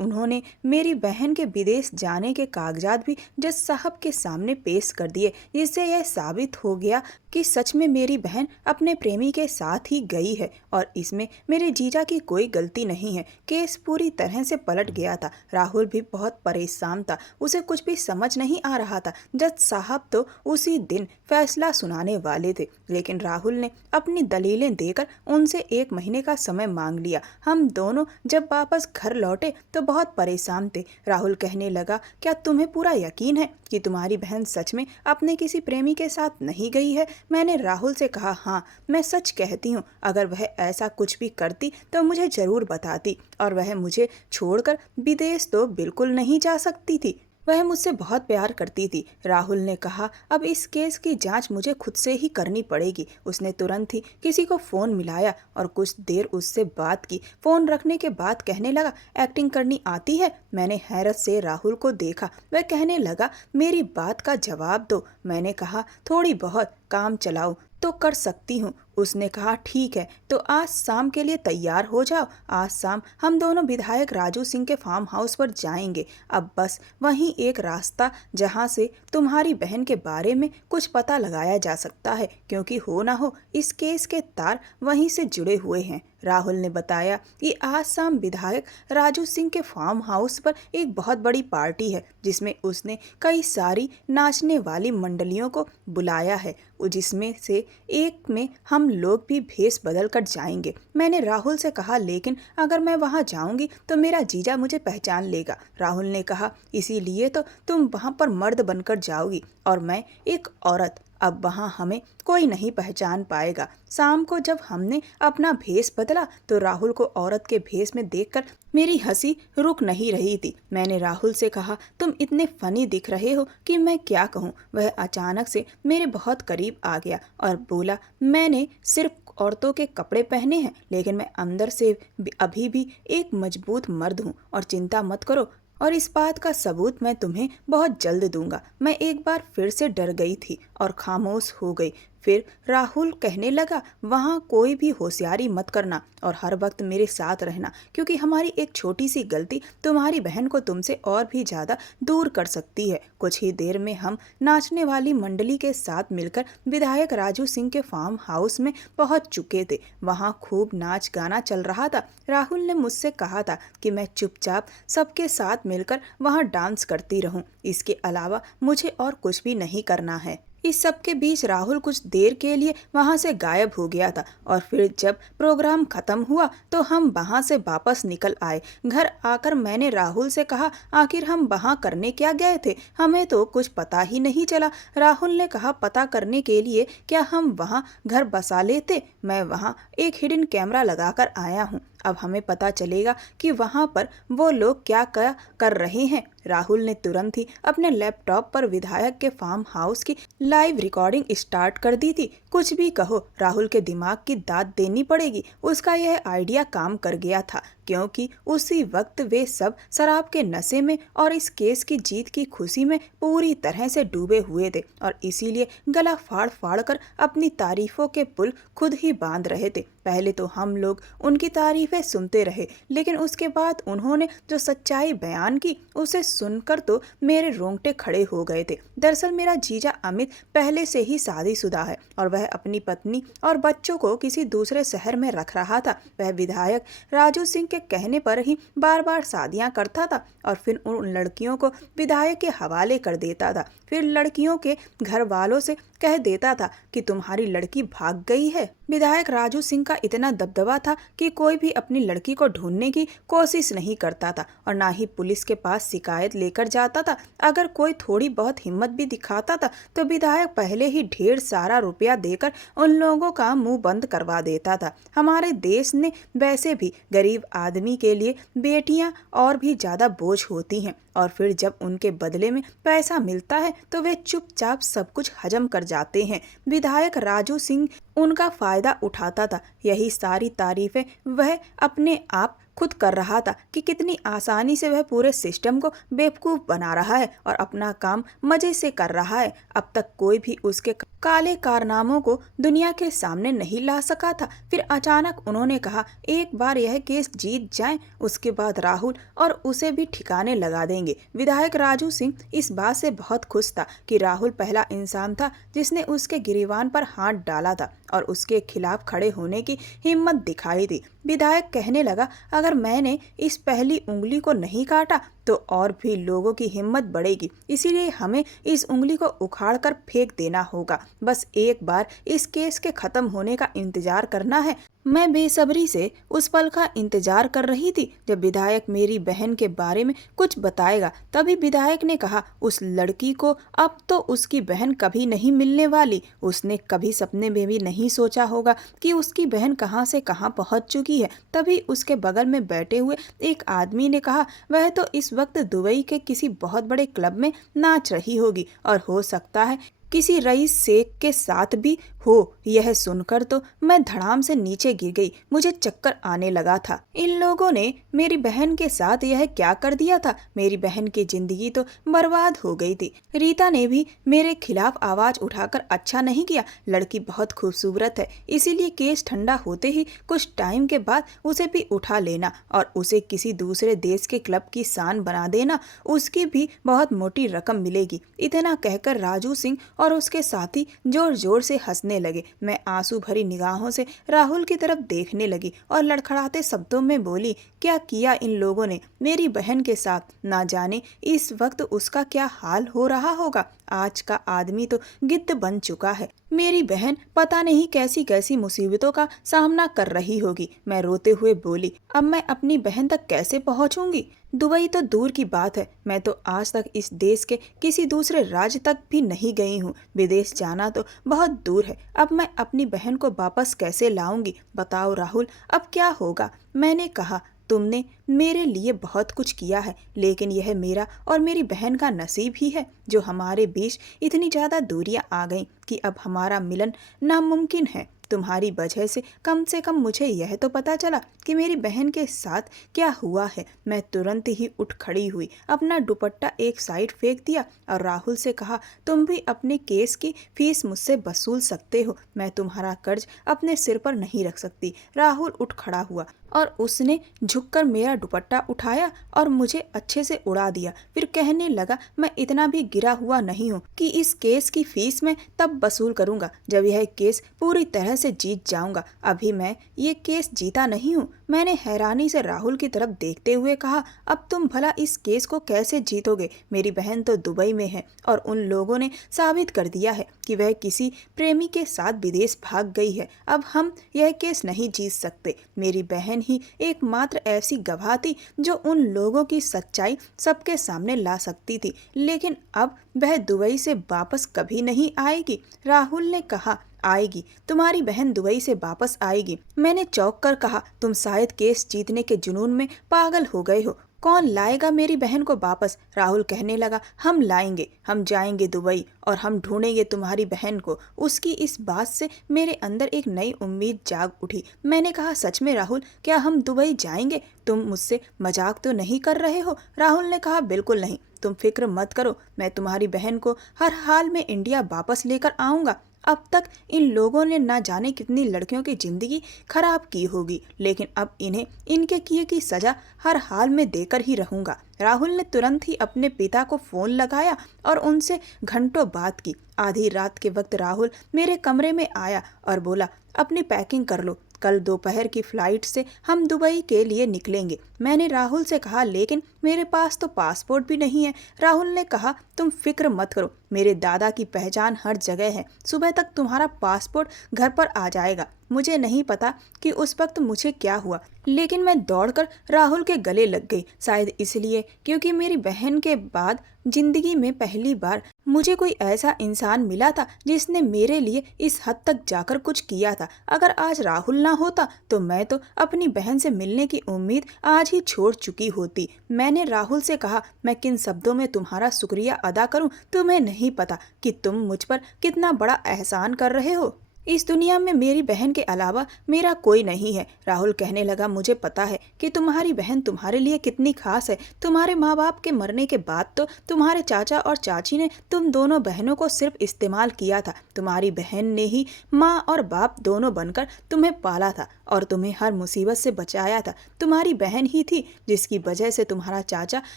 उन्होंने मेरी बहन के विदेश जाने के कागजात भी जज साहब के सामने पेश कर दिए, जिससे यह साबित हो गया कि सच में मेरी बहन अपने प्रेमी के साथ ही गई है और इसमें मेरे जीजा की कोई गलती नहीं है। केस पूरी तरह से पलट गया था। राहुल भी बहुत परेशान था, उसे कुछ भी समझ नहीं आ रहा था। जज साहब तो उसी दिन फैसला सुनाने वाले थे, लेकिन राहुल ने अपनी दलीलें देकर उनसे 1 महीने का समय मांग लिया। हम दोनों जब वापस घर लौटे तो बहुत परेशान थे। राहुल कहने लगा, क्या तुम्हें पूरा यकीन है कि तुम्हारी बहन सच में अपने किसी प्रेमी के साथ नहीं गई है। मैंने राहुल से कहा, हाँ मैं सच कहती हूँ। अगर वह ऐसा कुछ भी करती तो मुझे जरूर बताती, और वह मुझे छोड़कर विदेश तो बिल्कुल नहीं जा सकती थी। वह मुझसे बहुत प्यार करती थी। राहुल ने कहा, अब इस केस की जांच मुझे खुद से ही करनी पड़ेगी। उसने तुरंत ही किसी को फ़ोन मिलाया और कुछ देर उससे बात की। फ़ोन रखने के बाद कहने लगा, एक्टिंग करनी आती है। मैंने हैरत से राहुल को देखा। वह कहने लगा, मेरी बात का जवाब दो। मैंने कहा, थोड़ी बहुत, काम चलाओ तो कर सकती हूँ। उसने कहा, ठीक है, तो आज शाम के लिए तैयार हो जाओ। आज शाम हम दोनों विधायक राजू सिंह के फार्म हाउस पर जाएंगे। अब बस वहीं एक रास्ता जहां से तुम्हारी बहन के बारे में कुछ पता लगाया जा सकता है, क्योंकि हो ना हो इस केस के तार वहीं से जुड़े हुए हैं। राहुल ने बताया कि आज शाम विधायक राजू सिंह के फार्म हाउस पर एक बहुत बड़ी पार्टी है, जिसमें उसने कई सारी नाचने वाली मंडलियों को बुलाया है, जिसमें से एक में हम लोग भी भेष बदल कर जाएंगे। मैंने राहुल से कहा, लेकिन अगर मैं वहां जाऊंगी तो मेरा जीजा मुझे पहचान लेगा। राहुल ने कहा, इसीलिए तो तुम वहां पर मर्द बनकर जाओगी और मैं एक औरत। अब वहां हमें कोई नहीं पहचान पाएगा। शाम को जब हमने अपना भेष बदला तो राहुल को औरत के भेष में देखकर मेरी हंसी रुक नहीं रही थी। मैंने राहुल से कहा, तुम इतने फनी दिख रहे हो कि मैं क्या कहूँ। वह अचानक से मेरे बहुत करीब आ गया और बोला, मैंने सिर्फ औरतों के कपड़े पहने हैं, लेकिन मैं अंदर से अभी भी एक मजबूत मर्द हूँ, और चिंता मत करो, और इस बात का सबूत मैं तुम्हें बहुत जल्द दूंगा। मैं एक बार फिर से डर गई थी और खामोश हो गई। फिर राहुल कहने लगा, वहाँ कोई भी होशियारी मत करना और हर वक्त मेरे साथ रहना, क्योंकि हमारी एक छोटी सी गलती तुम्हारी बहन को तुमसे और भी ज़्यादा दूर कर सकती है। कुछ ही देर में हम नाचने वाली मंडली के साथ मिलकर विधायक राजू सिंह के फार्म हाउस में पहुंच चुके थे। वहाँ खूब नाच गाना चल रहा था। राहुल ने मुझसे कहा था कि मैं चुपचाप सबके साथ मिलकर वहाँ डांस करती रहूं। इसके अलावा मुझे और कुछ भी नहीं करना है। इस सब के बीच राहुल कुछ देर के लिए वहां से गायब हो गया था, और फिर जब प्रोग्राम खत्म हुआ तो हम वहां से वापस निकल आए। घर आकर मैंने राहुल से कहा, आखिर हम वहां करने क्या गए थे, हमें तो कुछ पता ही नहीं चला। राहुल ने कहा, पता करने के लिए क्या हम वहां घर बसा लेते। मैं वहां एक हिडन कैमरा लगाकर आया हूं। अब हमें पता चलेगा कि वहां पर वो लोग क्या कर रहे हैं। राहुल ने तुरंत ही अपने लैपटॉप पर विधायक के फार्म हाउस की लाइव रिकॉर्डिंग स्टार्ट कर दी थी। कुछ भी कहो, राहुल के दिमाग की दाद देनी पड़ेगी। उसका यह आइडिया काम कर गया था। क्योंकि उसी वक्त वे सब शराब के नशे में और इस केस की जीत की खुशी में पूरी तरह से डूबे हुए थे और इसीलिए गला फाड़ फाड़ कर अपनी तारीफों के पुल खुद ही बांध रहे थे। पहले तो हम लोग उनकी तारीफें सुनते रहे, लेकिन उसके बाद उन्होंने जो सच्चाई बयान की उसे सुनकर तो मेरे रोंगटे खड़े हो गए थे। दरअसल मेरा जीजा अमित पहले से ही शादीशुदा है और वह अपनी पत्नी और बच्चों को किसी दूसरे शहर में रख रहा था। वह विधायक राजू सिंह के कहने पर ही बार बार शादियां करता था और फिर उन लड़कियों को विधायक के हवाले कर देता था। फिर लड़कियों के घर वालों से कह देता था कि तुम्हारी लड़की भाग गई है। विधायक राजू सिंह का इतना दबदबा था कि कोई भी अपनी लड़की को ढूंढने की कोशिश नहीं करता था और ना ही पुलिस के पास शिकायत लेकर जाता था। अगर कोई थोड़ी बहुत हिम्मत भी दिखाता था तो विधायक पहले ही ढेर सारा रुपया देकर उन लोगों का मुंह बंद करवा देता था। हमारे देश ने वैसे भी गरीब आदमी के लिए बेटियां और भी ज्यादा बोझ होती हैं और फिर जब उनके बदले में पैसा मिलता है तो वे चुपचाप सब कुछ हजम कर जाते हैं। विधायक राजू सिंह उनका फायदा उठाता था। यही सारी तारीफें वह अपने आप खुद कर रहा था कि कितनी आसानी से वह पूरे सिस्टम को बेवकूफ बना रहा है और अपना काम मजे से कर रहा है। अब तक कोई भी उसके काले कारनामों को दुनिया के सामने नहीं ला सका था। फिर अचानक उन्होंने कहा एक बार यह केस जीत जाए उसके बाद राहुल और उसे भी ठिकाने लगा देंगे। विधायक राजू सिंह इस बात से बहुत खुश था कि राहुल पहला इंसान था जिसने उसके गिरीवान पर हाथ डाला था और उसके खिलाफ खड़े होने की हिम्मत दिखाई थी। विधायक कहने लगा अगर मैंने इस पहली उंगली को नहीं काटा तो और भी लोगों की हिम्मत बढ़ेगी, इसीलिए हमें इस उंगली को उखाड़ कर फेंक देना होगा। बस एक बार इस केस के खत्म होने का इंतजार करना है। मैं बेसब्री से उस पल का इंतजार कर रही थी जब विधायक मेरी बहन के बारे में कुछ बताएगा। तभी विधायक ने कहा उस लड़की को अब तो उसकी बहन कभी नहीं मिलने वाली। उसने कभी सपने में भी नहीं सोचा होगा कि उसकी बहन कहां से कहां पहुंच चुकी है। तभी उसके बगल में बैठे हुए एक आदमी ने कहा वह तो इस वक्त दुबई के किसी बहुत बड़े क्लब में नाच रही होगी और हो सकता है किसी रईस शेख के साथ भी हो। यह सुनकर तो मैं धड़ाम से नीचे गिर गई। मुझे चक्कर आने लगा था। इन लोगों ने मेरी बहन के साथ यह क्या कर दिया था। मेरी बहन की जिंदगी तो बर्बाद हो गई थी। रीता ने भी मेरे खिलाफ आवाज उठाकर अच्छा नहीं किया। लड़की बहुत खूबसूरत है, इसीलिए केस ठंडा होते ही कुछ टाइम के बाद उसे भी उठा लेना और उसे किसी दूसरे देश के क्लब की शान बना देना। उसकी भी बहुत मोटी रकम मिलेगी। इतना कहकर राजू सिंह और उसके साथी जोर जोर से हंसने लगे। मैं आंसू भरी निगाहों से राहुल की तरफ देखने लगी और लड़खड़ाते शब्दों में बोली क्या किया इन लोगों ने मेरी बहन के साथ। ना जाने इस वक्त उसका क्या हाल हो रहा होगा। आज का आदमी तो गिद्ध बन चुका है। मेरी बहन पता नहीं कैसी कैसी मुसीबतों का सामना कर रही होगी। मैं रोते हुए बोली अब मैं अपनी बहन तक कैसे पहुंचूंगी। दुबई तो दूर की बात है, मैं तो आज तक इस देश के किसी दूसरे राज्य तक भी नहीं गई हूँ। विदेश जाना तो बहुत दूर है। अब मैं अपनी बहन को वापस कैसे लाऊंगी। बताओ राहुल अब क्या होगा। मैंने कहा तुमने मेरे लिए बहुत कुछ किया है, लेकिन यह मेरा और मेरी बहन का नसीब ही है जो हमारे बीच इतनी ज़्यादा दूरियां आ गईं कि अब हमारा मिलन नामुमकिन है। तुम्हारी वजह से कम मुझे यह तो पता चला कि मेरी बहन के साथ क्या हुआ है। मैं तुरंत ही उठ खड़ी हुई, अपना दुपट्टा एक साइड फेंक दिया और राहुल से कहा तुम भी अपने केस की फीस मुझसे वसूल सकते हो, मैं तुम्हारा कर्ज अपने सिर पर नहीं रख सकती। राहुल उठ खड़ा हुआ और उसने झुककर मेरा दुपट्टा उठाया और मुझे अच्छे से उड़ा दिया। फिर कहने लगा मैं इतना भी गिरा हुआ नहीं हूँ कि इस केस की फीस मैं तब वसूल करूँगा जब यह केस पूरी तरह से जीत जाऊंगा। अभी मैं ये केस जीता नहीं हूँ। मैंने हैरानी से राहुल की तरफ देखते हुए कहा अब तुम भला इस केस को कैसे जीतोगे। मेरी बहन तो दुबई में है और उन लोगों ने साबित कर दिया है कि वह किसी प्रेमी के साथ विदेश भाग गई है। अब हम यह केस नहीं जीत सकते। मेरी बहन ही एकमात्र ऐसी गवाह थी जो उन लोगों की सच्चाई सबके सामने ला सकती थी, लेकिन अब वह दुबई से वापस कभी नहीं आएगी। राहुल ने कहा आएगी, तुम्हारी बहन दुबई से वापस आएगी। मैंने चौंक कर कहा तुम शायद केस जीतने के जुनून में पागल हो गए हो। कौन लाएगा मेरी बहन को वापस? राहुल कहने लगा। हम लाएंगे, हम जाएंगे दुबई और हम ढूंढेंगे तुम्हारी बहन को। उसकी इस बात से मेरे अंदर एक नई उम्मीद जाग उठी। मैंने कहा, सच में राहुल, क्या हम दुबई जाएंगे? तुम मुझसे मजाक तो नहीं कर रहे हो? राहुल ने कहा, बिल्कुल नहीं, तुम फिक्र मत करो, मैं तुम्हारी बहन को हर हाल में इंडिया वापस लेकर आऊंगा। अब तक इन लोगों ने ना जाने कितनी लड़कियों की जिंदगी खराब की होगी, लेकिन अब इन्हें इनके किए की सजा हर हाल में देकर ही रहूंगा। राहुल ने तुरंत ही अपने पिता को फोन लगाया और उनसे घंटों बात की। आधी रात के वक्त राहुल मेरे कमरे में आया और बोला, अपनी पैकिंग कर लो, कल दोपहर की फ्लाइट से हम दुबई के लिए निकलेंगे। मैंने राहुल से कहा, लेकिन मेरे पास तो पासपोर्ट भी नहीं है। राहुल ने कहा, तुम फिक्र मत करो, मेरे दादा की पहचान हर जगह है, सुबह तक तुम्हारा पासपोर्ट घर पर आ जाएगा। मुझे नहीं पता कि उस वक्त मुझे क्या हुआ, लेकिन मैं दौड़कर राहुल के गले लग गई, शायद इसलिए क्योंकि मेरी बहन के बाद जिंदगी में पहली बार मुझे कोई ऐसा इंसान मिला था जिसने मेरे लिए इस हद तक जाकर कुछ किया था। अगर आज राहुल ना होता तो मैं तो अपनी बहन से मिलने की उम्मीद आज ही छोड़ चुकी होती। मैंने राहुल से कहा, मैं किन शब्दों में तुम्हारा शुक्रिया अदा करूं, तुम्हें नहीं पता कि तुम मुझ पर कितना बड़ा एहसान कर रहे हो। इस दुनिया में मेरी बहन के अलावा मेरा कोई नहीं है। राहुल कहने लगा, मुझे पता है कि तुम्हारी बहन तुम्हारे लिए कितनी खास है। तुम्हारे माँ बाप के मरने के बाद तो तुम्हारे चाचा और चाची ने तुम दोनों बहनों को सिर्फ इस्तेमाल किया था। तुम्हारी बहन ने ही माँ और बाप दोनों बनकर तुम्हें पाला था और तुम्हें हर मुसीबत से बचाया था। तुम्हारी बहन ही थी जिसकी वजह से तुम्हारा चाचा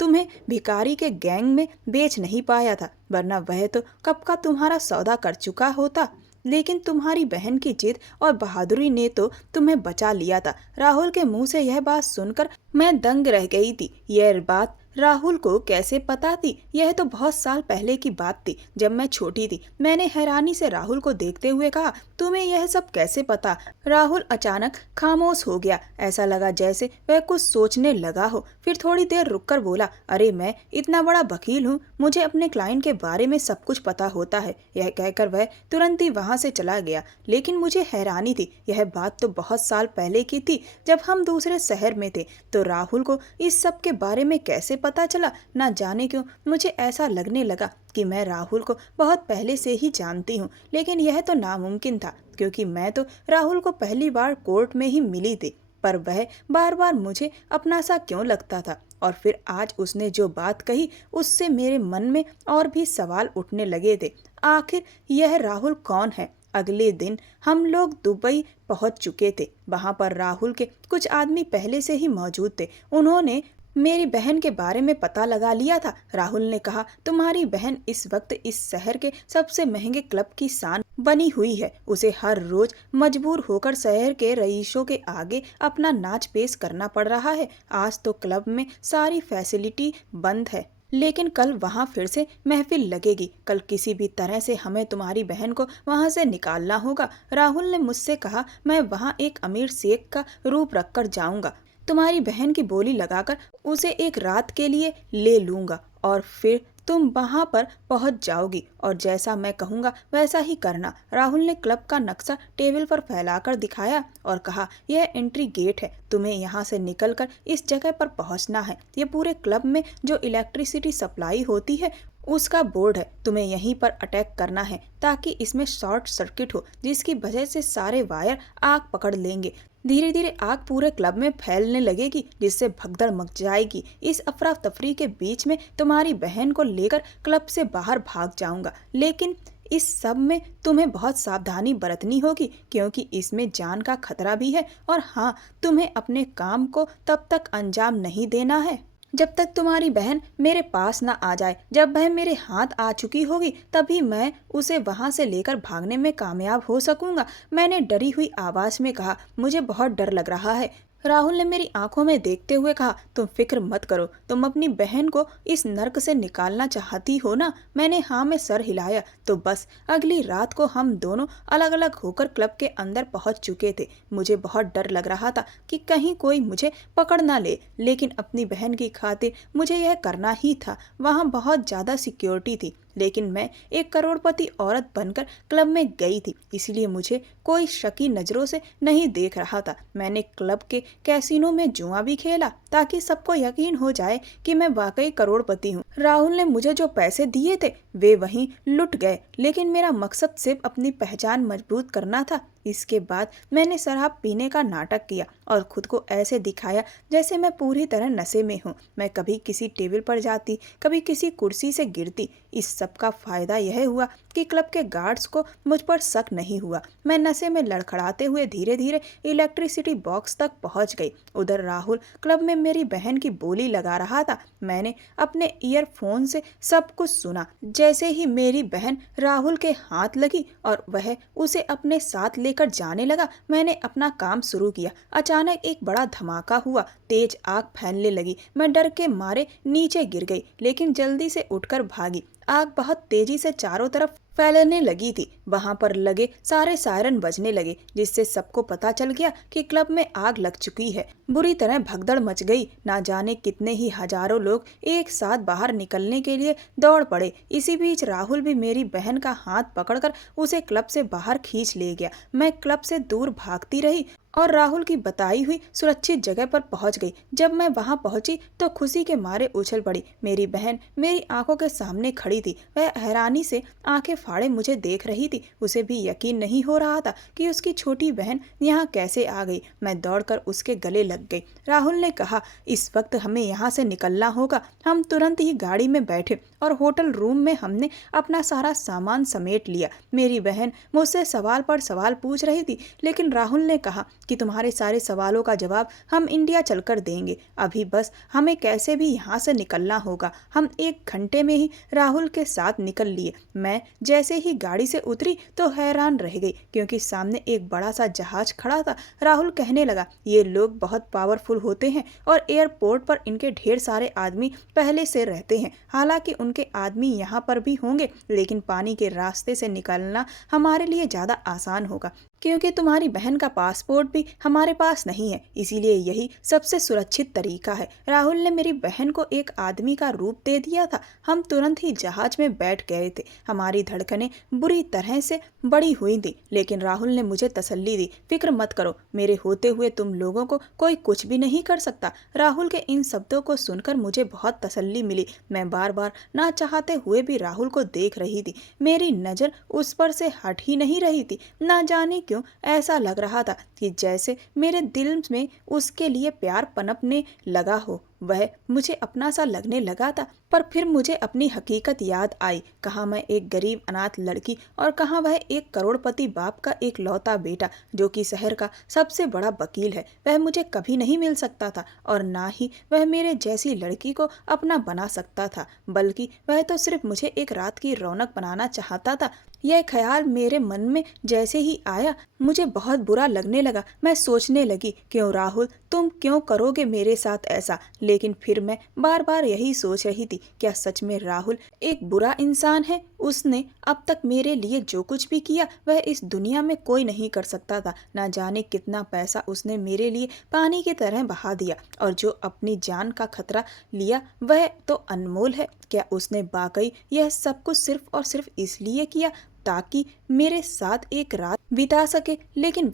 तुम्हें भिखारी के गैंग में बेच नहीं पाया था, वरना वह तो कब का तुम्हारा सौदा कर चुका होता। लेकिन तुम्हारी बहन की जिद और बहादुरी ने तो तुम्हें बचा लिया था। राहुल के मुंह से यह बात सुनकर मैं दंग रह गई थी। यह बात राहुल को कैसे पता थी? यह तो बहुत साल पहले की बात थी, जब मैं छोटी थी। मैंने हैरानी से राहुल को देखते हुए कहा, तुम्हें यह सब कैसे पता? राहुल अचानक खामोश हो गया। ऐसा लगा जैसे वह कुछ सोचने लगा हो। फिर थोड़ी देर रुककर बोला, अरे मैं इतना बड़ा वकील हूँ, मुझे अपने क्लाइंट के बारे में सब कुछ पता होता है। यह कहकर वह तुरंत ही वहां से चला गया। लेकिन मुझे हैरानी थी, यह बात तो बहुत साल पहले की थी, जब हम दूसरे शहर में थे। तो राहुल को इस सब के बारे में कैसे पता चला? ना जाने क्यों मुझे ऐसा लगने लगा कि मैं राहुल को बहुत पहले से ही जानती हूँ, लेकिन यह तो नामुमकिन था, क्योंकि मैं तो राहुल को पहली बार कोर्ट में ही मिली थी। पर वह बार बार मुझे अपना सा क्यों लगता था? और फिर आज उसने जो बात कही, उससे मेरे मन में और भी सवाल उठने लगे थे। आखिर यह राहुल कौन है? अगले दिन हम लोग दुबई पहुंच चुके थे। वहां पर राहुल के कुछ आदमी पहले से ही मौजूद थे। उन्होंने मेरी बहन के बारे में पता लगा लिया था। राहुल ने कहा, तुम्हारी बहन इस वक्त इस शहर के सबसे महंगे क्लब की शान बनी हुई है। उसे हर रोज मजबूर होकर शहर के रईसों के आगे अपना नाच पेश करना पड़ रहा है। आज तो क्लब में सारी फैसिलिटी बंद है, लेकिन कल वहां फिर से महफिल लगेगी। कल किसी भी तरह से हमें तुम्हारी बहन को वहां से निकालना होगा। राहुल ने मुझसे कहा, मैं वहां एक अमीर शेख का रूप रखकर जाऊंगा, तुम्हारी बहन की बोली लगाकर उसे एक रात के लिए ले लूंगा और फिर तुम वहां पर पहुंच जाओगी और जैसा मैं कहूंगा वैसा ही करना। राहुल ने क्लब का नक्शा टेबल पर फैलाकर दिखाया और कहा, यह एंट्री गेट है, तुम्हें यहाँ से निकलकर इस जगह पर पहुंचना है। ये पूरे क्लब में जो इलेक्ट्रिसिटी सप्लाई होती है उसका बोर्ड है, तुम्हें यहीं पर अटैक करना है ताकि इसमें शॉर्ट सर्किट हो, जिसकी वजह से सारे वायर आग पकड़ लेंगे। धीरे धीरे आग पूरे क्लब में फैलने लगेगी, जिससे भगदड़ मच जाएगी। इस अफरा तफरी के बीच में तुम्हारी बहन को लेकर क्लब से बाहर भाग जाऊंगा, लेकिन इस सब में तुम्हें बहुत सावधानी बरतनी होगी, क्योंकि इसमें जान का खतरा भी है। और हाँ, तुम्हें अपने काम को तब तक अंजाम नहीं देना है जब तक तुम्हारी बहन मेरे पास ना आ जाए। जब वह मेरे हाथ आ चुकी होगी तभी मैं उसे वहां से लेकर भागने में कामयाब हो सकूंगा। मैंने डरी हुई आवाज में कहा, मुझे बहुत डर लग रहा है। राहुल ने मेरी आंखों में देखते हुए कहा, तुम फिक्र मत करो, तुम अपनी बहन को इस नर्क से निकालना चाहती हो ना? मैंने हाँ में सर हिलाया। तो बस अगली रात को हम दोनों अलग अलग होकर क्लब के अंदर पहुंच चुके थे। मुझे बहुत डर लग रहा था कि कहीं कोई मुझे पकड़ ना ले, लेकिन अपनी बहन की खातिर मुझे यह करना ही था। वहाँ बहुत ज्यादा सिक्योरिटी थी। लेकिन मैं एक करोड़पति औरत बनकर क्लब में गई थी, इसलिए मुझे कोई शकी नज़रों से नहीं देख रहा था। मैंने क्लब के कैसीनो में जुआ भी खेला ताकि सबको यकीन हो जाए कि मैं वाकई करोड़पति हूँ। राहुल ने मुझे जो पैसे दिए थे वे वहीं लुट गए, लेकिन मेरा मकसद सिर्फ अपनी पहचान मजबूत करना था। इसके बाद मैंने शराब पीने का नाटक किया और खुद को ऐसे दिखाया जैसे मैं पूरी तरह नशे में हूँ। मैं कभी किसी टेबल पर जाती, कभी किसी कुर्सी से गिरती। इस सब का फायदा यह हुआ कि क्लब के गार्ड्स को मुझ पर शक नहीं हुआ। मैं नशे में लड़खड़ाते हुए धीरे धीरे इलेक्ट्रिसिटी बॉक्स तक पहुंच गई। उधर राहुल क्लब में मेरी बहन की बोली लगा रहा था। मैंने अपने ईयरफोन से सब कुछ सुना। जैसे ही मेरी बहन राहुल के हाथ लगी और वह उसे अपने साथ लेकर जाने लगा, मैंने अपना काम शुरू किया। अचानक एक बड़ा धमाका हुआ, तेज आग फैलने लगी। मैं डर के मारे नीचे गिर गई, लेकिन जल्दी से उठकर भागी। आग बहुत तेजी से चारों तरफ फैलने लगी थी। वहां पर लगे सारे सायरन बजने लगे, जिससे सबको पता चल गया कि क्लब में आग लग चुकी है। बुरी तरह भगदड़ मच गई। ना जाने कितने ही हजारों लोग एक साथ बाहर निकलने के लिए दौड़ पड़े। इसी बीच राहुल भी मेरी बहन का हाथ पकड़कर उसे क्लब से बाहर खींच ले गया। मैं क्लब से दूर भागती रही और राहुल की बताई हुई सुरक्षित जगह पर पहुंच गई। जब मैं वहां पहुंची तो खुशी के मारे उछल पड़ी। मेरी बहन मेरी आंखों के सामने खड़ी थी। वह हैरानी से आंखें फाड़े मुझे देख रही थी। उसे भी यकीन नहीं हो रहा था कि उसकी छोटी बहन यहाँ कैसे आ गई। मैं दौड़कर उसके गले लग गई। राहुल ने कहा, इस वक्त हमें यहाँ से निकलना होगा। हम तुरंत ही गाड़ी में बैठे और होटल रूम में हमने अपना सारा सामान समेट लिया। मेरी बहन मुझसे सवाल पर सवाल पूछ रही थी, लेकिन राहुल ने कहा कि तुम्हारे सारे सवालों का जवाब हम इंडिया चलकर देंगे। अभी बस हमें कैसे भी यहाँ से निकलना होगा। हम 1 घंटे में ही राहुल के साथ निकल लिए। मैं जैसे ही गाड़ी से उतरी तो हैरान रह गई, क्योंकि सामने एक बड़ा सा जहाज खड़ा था। राहुल कहने लगा, ये लोग बहुत पावरफुल होते हैं और एयरपोर्ट पर इनके ढेर सारे आदमी पहले से रहते हैं। हालांकि उनके आदमी यहाँ पर भी होंगे, लेकिन पानी के रास्ते से निकलना हमारे लिए ज़्यादा आसान होगा, क्योंकि तुम्हारी बहन का पासपोर्ट भी हमारे पास नहीं है। इसीलिए यही सबसे सुरक्षित तरीका है। राहुल ने मेरी बहन को एक आदमी का रूप दे दिया था। हम तुरंत ही जहाज में बैठ गए थे। हमारी धड़कनें बुरी तरह से बढ़ी हुई थी, लेकिन राहुल ने मुझे तसल्ली दी, फिक्र मत करो, मेरे होते हुए तुम लोगों को कोई कुछ भी नहीं कर सकता। राहुल के इन शब्दों को सुनकर मुझे बहुत तसल्ली मिली। मैं बार बार ना चाहते हुए भी राहुल को देख रही थी। मेरी नज़र उस पर से हट ही नहीं रही थी। ना जाने क्यों ऐसा लग रहा था कि जैसे मेरे दिल में उसके लिए प्यार पनपने लगा हो। वह मुझे अपना सा लगने लगा था। पर फिर मुझे अपनी हकीकत याद आई। कहाँ मैं एक गरीब अनाथ लड़की और कहाँ वह एक करोड़पति बाप का एक लौता बेटा, जो कि शहर का सबसे बड़ा वकील है। वह मुझे कभी नहीं मिल सकता था और ना ही वह मेरे जैसी लड़की को अपना बना सकता था, बल्कि वह तो सिर्फ मुझे एक रात की रौनक बनाना चाहता था। यह ख्याल मेरे मन में जैसे ही आया मुझे बहुत बुरा लगने लगा। मैं सोचने लगी, क्यों राहुल, तुम क्यों करोगे मेरे साथ ऐसा? लेकिन फिर मैं बार बार यही सोच रही थी, क्या सच में राहुल एक बुरा इंसान है? उसने अब तक मेरे लिए जो कुछ भी किया वह इस दुनिया में कोई नहीं कर सकता था। ना जाने कितना पैसा उसने मेरे लिए पानी की तरह बहा दिया, और जो अपनी जान का खतरा लिया वह तो अनमोल है। क्या उसने वाकई यह सब कुछ सिर्फ और सिर्फ इसलिए किया ताकि मेरे साथ एक रात बिता सके? लेकिन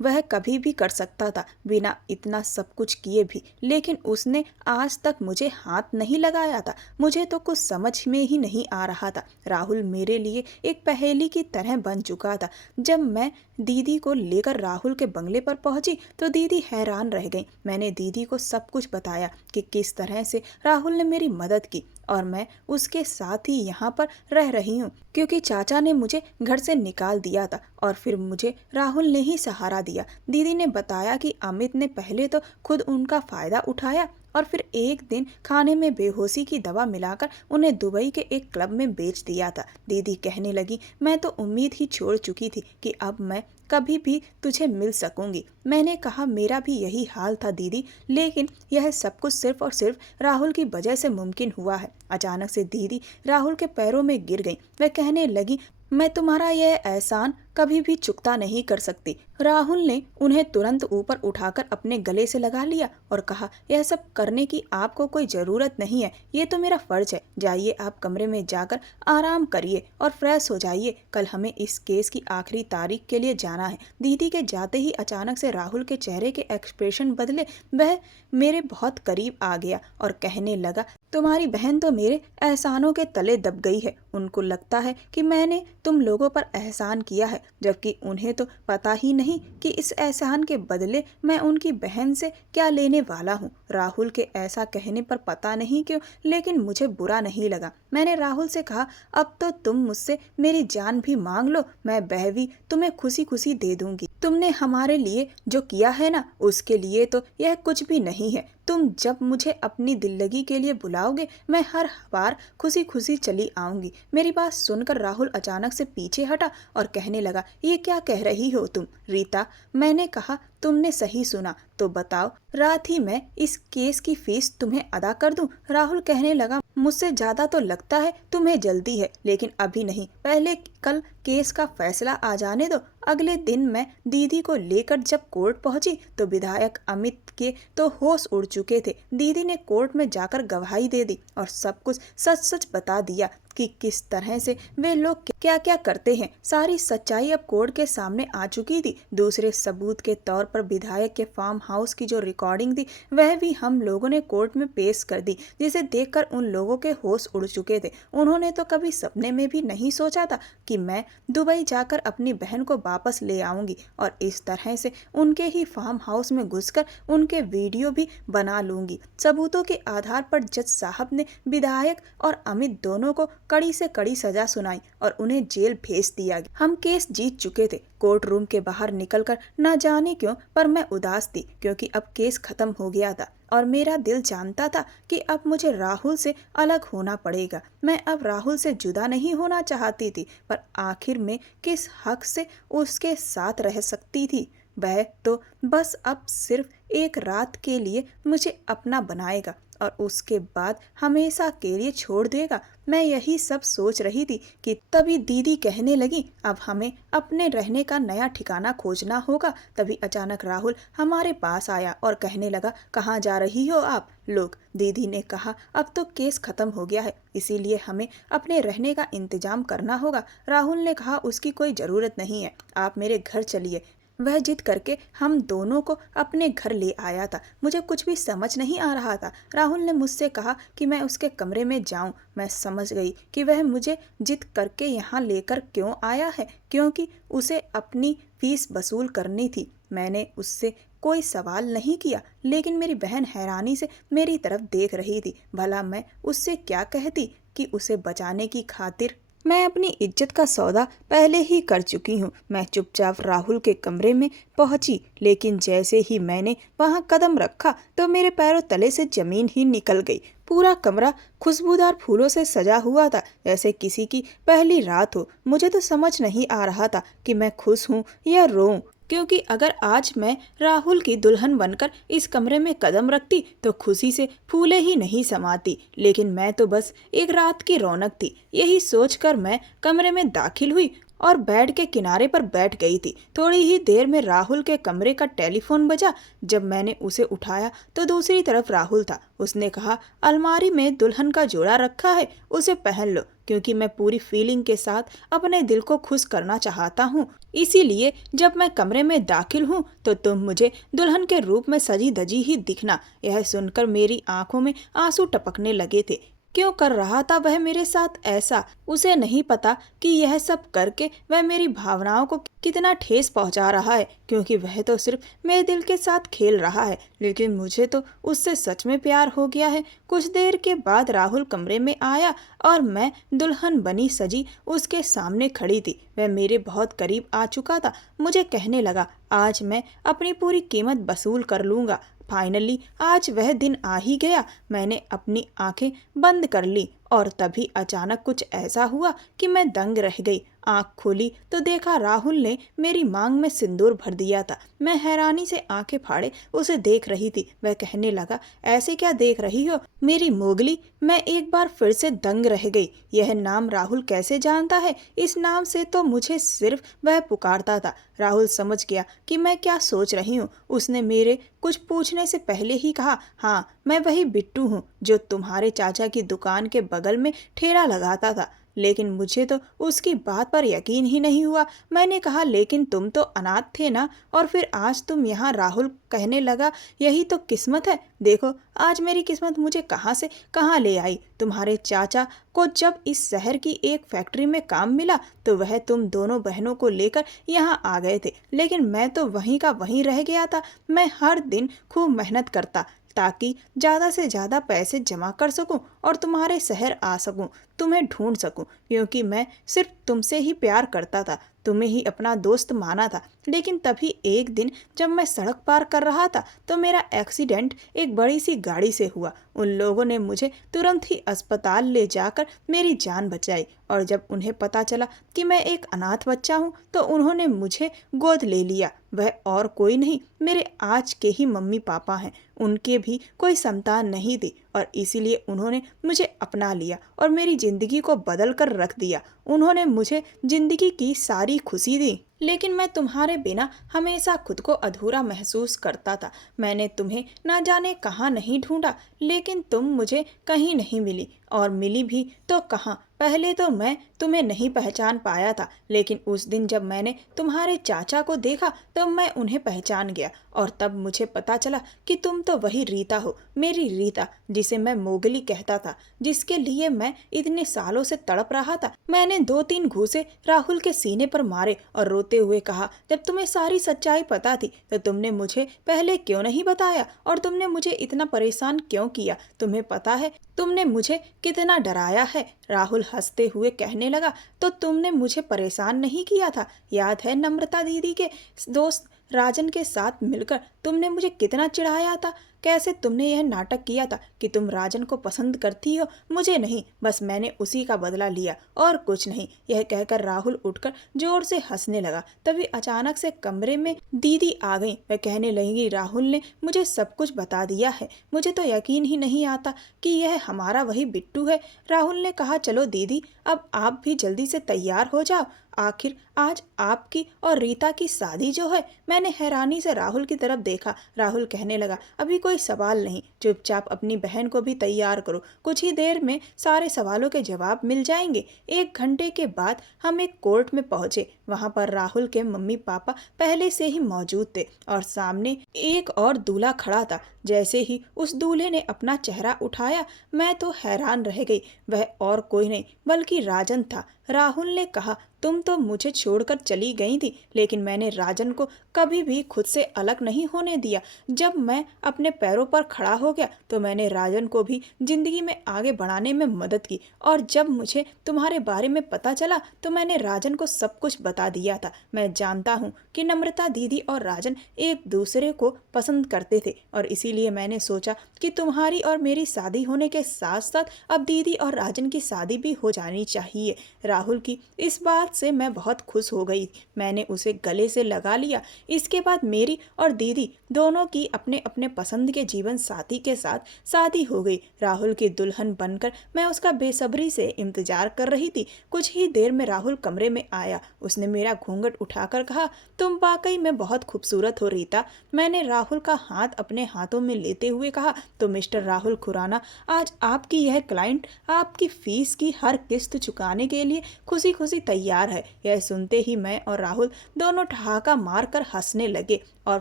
वह कभी भी कर सकता था बिना इतना सब कुछ किए भी, लेकिन उसने आज तक मुझे हाथ नहीं लगाया था। मुझे तो कुछ समझ में ही नहीं आ रहा था। राहुल मेरे लिए एक पहेली की तरह बन चुका था। जब मैं दीदी को लेकर राहुल के बंगले पर पहुंची तो दीदी हैरान रह गई। मैंने दीदी को सब कुछ बताया कि किस तरह से राहुल ने मेरी मदद की और मैं उसके साथ ही यहाँ पर रह रही हूँ, क्योंकि चाचा ने मुझे घर से निकाल दिया था और फिर मुझे राहुल ने ही सहारा दिया। दीदी ने बताया कि अमित ने पहले तो खुद उनका फ़ायदा उठाया और फिर एक दिन खाने में बेहोशी की दवा मिलाकर उन्हें दुबई के एक क्लब में बेच दिया था। दीदी कहने लगी, मैं तो उम्मीद ही छोड़ चुकी थी कि अब मैं कभी भी तुझे मिल सकूंगी। मैंने कहा, मेरा भी यही हाल था दीदी, लेकिन यह सब कुछ सिर्फ और सिर्फ राहुल की वजह से मुमकिन हुआ है। अचानक से दीदी राहुल के पैरों में गिर गई। वह कहने लगी, मैं तुम्हारा यह एहसान कभी भी चुकता नहीं कर सकती। राहुल ने उन्हें तुरंत ऊपर उठाकर अपने गले से लगा लिया और कहा, यह सब करने की आपको कोई जरूरत नहीं है, ये तो मेरा फर्ज है। जाइए, आप कमरे में जाकर आराम करिए और फ्रेश हो जाइए। कल हमें इस केस की आखिरी तारीख के लिए जाना है। दीदी के जाते ही अचानक से राहुल के चेहरे के एक्सप्रेशन बदले। वह मेरे बहुत करीब आ गया और कहने लगा, तुम्हारी बहन तो मेरे एहसानों के तले दब गई है। उनको लगता है कि मैंने तुम लोगों पर एहसान किया है, जबकि उन्हें तो पता ही नहीं कि इस एहसान के बदले मैं उनकी बहन से क्या लेने वाला हूँ। राहुल के ऐसा कहने पर पता नहीं क्यों, लेकिन मुझे बुरा नहीं लगा। मैंने राहुल से कहा, अब तो तुम मुझसे मेरी जान भी मांग लो, मैं वह भी तुम्हें खुशी खुशी दे दूंगी। तुमने हमारे लिए जो किया है ना, उसके लिए तो यह कुछ भी नहीं है। तुम जब मुझे अपनी दिल्लगी के लिए बुलाओगे, मैं हर बार खुशी खुशी चली आऊंगी। मेरी बात सुनकर राहुल अचानक से पीछे हटा और कहने लगा, ये क्या कह रही हो तुम? रीता, मैंने कहा तुमने सही सुना। तो बताओ, रात ही मैं इस केस की फीस तुम्हें अदा कर दूं? राहुल कहने लगा, मुझसे ज्यादा तो लगता है तुम्हें जल्दी है, लेकिन अभी नहीं, पहले कल केस का फैसला आ जाने दो। अगले दिन मैं दीदी को लेकर जब कोर्ट पहुंची तो विधायक अमित के तो होश उड़ चुके थे। दीदी ने कोर्ट में जाकर गवाही दे दी और सब कुछ सच सच बता दिया कि किस तरह से वे लोग क्या क्या करते हैं। सारी सच्चाई अब कोर्ट के सामने आ चुकी थी। दूसरे सबूत के तौर पर विधायक के फार्म हाउस की जो रिकॉर्डिंग थी, वह भी हम लोगों ने कोर्ट में पेश कर दी, जिसे देखकर उन लोगों के होश उड़ चुके थे। उन्होंने तो कभी सपने में भी नहीं सोचा था कि मैं दुबई जाकर अपनी बहन को वापस ले आऊंगी और इस तरह से उनके ही फार्म हाउस में घुसकर उनके वीडियो भी बना लूंगी। सबूतों के आधार पर जज साहब ने विधायक और अमित दोनों को कड़ी से कड़ी सजा सुनाई और उन्हें जेल भेज दिया गया। हम केस जीत चुके थे। कोर्ट रूम के बाहर निकलकर न जाने क्यों पर मैं उदास थी, क्योंकि अब केस खत्म हो गया था और मेरा दिल जानता था कि अब मुझे राहुल से अलग होना पड़ेगा। मैं अब राहुल से जुदा नहीं होना चाहती थी, पर आखिर में किस हक से उसके साथ रह सकती थी? वह तो बस अब सिर्फ एक रात के लिए मुझे अपना बनाएगा और उसके बाद हमेशा के लिए छोड़ देगा। मैं यही सब सोच रही थी कि तभी दीदी कहने लगी, अब हमें अपने रहने का नया ठिकाना खोजना होगा। तभी अचानक राहुल हमारे पास आया और कहने लगा, कहाँ जा रही हो आप लोग? दीदी ने कहा, अब तो केस खत्म हो गया है, इसीलिए हमें अपने रहने का इंतजाम करना होगा। राहुल ने कहा, उसकी कोई ज़रूरत नहीं है, आप मेरे घर चलिए। वह जिद करके हम दोनों को अपने घर ले आया था। मुझे कुछ भी समझ नहीं आ रहा था। राहुल ने मुझसे कहा कि मैं उसके कमरे में जाऊं। मैं समझ गई कि वह मुझे जिद करके यहाँ लेकर क्यों आया है, क्योंकि उसे अपनी फीस वसूल करनी थी। मैंने उससे कोई सवाल नहीं किया, लेकिन मेरी बहन हैरानी से मेरी तरफ देख रही थी। भला मैं उससे क्या कहती कि उसे बचाने की खातिर मैं अपनी इज्जत का सौदा पहले ही कर चुकी हूँ। मैं चुपचाप राहुल के कमरे में पहुंची, लेकिन जैसे ही मैंने वहां कदम रखा तो मेरे पैरों तले से जमीन ही निकल गई। पूरा कमरा खुशबूदार फूलों से सजा हुआ था, जैसे किसी की पहली रात हो। मुझे तो समझ नहीं आ रहा था कि मैं खुश हूँ या रोऊं, क्योंकि अगर आज मैं राहुल की दुल्हन बनकर इस कमरे में कदम रखती तो खुशी से फूले ही नहीं समाती, लेकिन मैं तो बस एक रात की रौनक थी। यही सोचकर मैं कमरे में दाखिल हुई और बेड के किनारे पर बैठ गई थी। थोड़ी ही देर में राहुल के कमरे का टेलीफोन बजा। जब मैंने उसे उठाया तो दूसरी तरफ राहुल था। उसने कहा, अलमारी में दुल्हन का जोड़ा रखा है, उसे पहन लो, क्योंकि मैं पूरी फीलिंग के साथ अपने दिल को खुश करना चाहता हूँ। इसीलिए जब मैं कमरे में दाखिल हूँ तो तुम मुझे दुल्हन के रूप में सजी धजी ही दिखना। यह सुनकर मेरी आंखों में आंसू टपकने लगे थे। क्यों कर रहा था वह मेरे साथ ऐसा? उसे नहीं पता कि यह सब करके वह मेरी भावनाओं को कितना ठेस पहुंचा रहा है, क्योंकि वह तो सिर्फ मेरे दिल के साथ खेल रहा है, लेकिन मुझे तो उससे सच में प्यार हो गया है। कुछ देर के बाद राहुल कमरे में आया और मैं दुल्हन बनी सजी उसके सामने खड़ी थी। वह मेरे बहुत करीब आ चुका था। मुझे कहने लगा, आज मैं अपनी पूरी कीमत वसूल कर लूँगा। फाइनली आज वह दिन आ ही गया। मैंने अपनी आंखें बंद कर ली और तभी अचानक कुछ ऐसा हुआ कि मैं दंग रह गई। आंख खोली तो देखा राहुल ने मेरी मांग में सिंदूर भर दिया था। मैं हैरानी से आंखें फाड़े उसे देख रही थी। वह कहने लगा, ऐसे क्या देख रही हो मेरी मोगली? मैं एक बार फिर से दंग रह गई। यह नाम राहुल कैसे जानता है? इस नाम से तो मुझे सिर्फ वह पुकारता था। राहुल समझ गया कि मैं क्या सोच रही हूँ। उसने मेरे कुछ पूछने से पहले ही कहा, हाँ, मैं वही बिट्टू हूँ जो तुम्हारे चाचा की दुकान के बगल में ठेला लगाता था। लेकिन मुझे तो उसकी बात पर यकीन ही नहीं हुआ। मैंने कहा, लेकिन तुम तो अनाथ थे ना, और फिर आज तुम यहाँ? राहुल कहने लगा, यही तो किस्मत है। देखो आज मेरी किस्मत मुझे कहाँ से कहाँ ले आई। तुम्हारे चाचा को जब इस शहर की एक फैक्ट्री में काम मिला तो वह तुम दोनों बहनों को लेकर यहाँ आ गए थे, लेकिन मैं तो वहीं का वहीं रह गया था। मैं हर दिन खूब मेहनत करता ताकि ज़्यादा से ज़्यादा पैसे जमा कर सकूं और तुम्हारे शहर आ सकूं, तुम्हें ढूंढ सकूं, क्योंकि मैं सिर्फ तुमसे ही प्यार करता था, तुम्हें ही अपना दोस्त माना था। लेकिन तभी एक दिन जब मैं सड़क पार कर रहा था तो मेरा एक्सीडेंट एक बड़ी सी गाड़ी से हुआ। उन लोगों ने मुझे तुरंत ही अस्पताल ले जाकर मेरी जान बचाई, और जब उन्हें पता चला कि मैं एक अनाथ बच्चा हूँ तो उन्होंने मुझे गोद ले लिया। वह और कोई नहीं, मेरे आज के ही मम्मी पापा हैं। उनके भी कोई संतान नहीं थी और इसीलिए उन्होंने मुझे अपना लिया और मेरी ज़िंदगी को बदल कर रख दिया। उन्होंने मुझे ज़िंदगी की सारी खुशी दी, लेकिन मैं तुम्हारे बिना हमेशा खुद को अधूरा महसूस करता था। मैंने तुम्हें ना जाने कहाँ नहीं ढूंढा, लेकिन तुम मुझे कहीं नहीं मिली, और मिली भी तो कहाँ। पहले तो मैं तुम्हें नहीं पहचान पाया था, लेकिन उस दिन जब मैंने तुम्हारे चाचा को देखा तब मैं उन्हें पहचान गया, और तब मुझे पता चला कि तुम तो वही रीता हो, मेरी रीता जिसे मैं मोगली कहता था, जिसके लिए मैं इतने सालों से तड़प रहा था। मैंने 2-3 घूंसे राहुल के सीने पर मारे और रोते हुए कहा, जब तुम्हें सारी सच्चाई पता थी तो तुमने मुझे पहले क्यों नहीं बताया, और तुमने मुझे इतना परेशान क्यों किया? तुम्हें पता है तुमने मुझे कितना डराया है? राहुल हंसते हुए कहने लगा, तो तुमने मुझे परेशान नहीं किया था? याद है नम्रता दीदी के दोस्त राजन के साथ मिलकर तुमने मुझे कितना चिढ़ाया था? कैसे तुमने यह नाटक किया था कि तुम राजन को पसंद करती हो, मुझे नहीं। बस मैंने उसी का बदला लिया और कुछ नहीं। यह कहकर राहुल उठकर जोर से हंसने लगा। तभी अचानक से कमरे में दीदी आ गई। वह कहने लगी, राहुल ने मुझे सब कुछ बता दिया है। मुझे तो यकीन ही नहीं आता कि यह हमारा वही बिट्टू है। राहुल ने कहा, चलो दीदी, अब आप भी जल्दी से तैयार हो जाओ, आखिर आज आपकी और रीता की शादी जो है। मैंने हैरानी से राहुल की तरफ देखा। राहुल कहने लगा, अभी कोई सवाल नहीं, चुपचाप अपनी बहन को भी तैयार करो, कुछ ही देर में सारे सवालों के जवाब मिल जाएंगे। 1 घंटे के बाद हम एक कोर्ट में पहुंचे। वहां पर राहुल के मम्मी पापा पहले से ही मौजूद थे और सामने एक और दूल्हा खड़ा था। जैसे ही उस दूल्हे ने अपना चेहरा उठाया मैं तो हैरान रह गई। वह और कोई नहीं बल्कि राजन था। राहुल ने कहा, तुम तो मुझे छोड़कर चली गई थी, लेकिन मैंने राजन को कभी भी खुद से अलग नहीं होने दिया। जब मैं अपने पैरों पर खड़ा हो गया तो मैंने राजन को भी जिंदगी में आगे बढ़ाने में मदद की, और जब मुझे तुम्हारे बारे में पता चला तो मैंने राजन को सब कुछ बता दिया था। मैं जानता हूँ कि नम्रता दीदी और राजन एक दूसरे को पसंद करते थे, और इसीलिए मैंने सोचा कि तुम्हारी और मेरी शादी होने के साथ साथ अब दीदी और राजन की शादी भी हो जानी चाहिए। राहुल की इस बात से मैं बहुत खुश हो गई। मैंने उसे गले से लगा लिया। इसके बाद मेरी और दीदी दोनों की अपने अपने पसंद के जीवन साथी के साथ शादी हो गई। राहुल की दुल्हन बनकर मैं उसका बेसब्री से इंतजार कर रही थी। कुछ ही देर में राहुल कमरे में आया। उसने मेरा घूंघट उठाकर कहा, तुम वाकई में बहुत खूबसूरत हो रीता। मैंने राहुल का हाथ अपने हाथों में लेते हुए कहा, तो मिस्टर राहुल खुराना, आज आपकी यह क्लाइंट आपकी फीस की हर किस्त चुकाने के लिए खुशी खुशी तैयार है। यह सुनते ही मैं और राहुल दोनों ठहाका मारकर हंसने लगे, और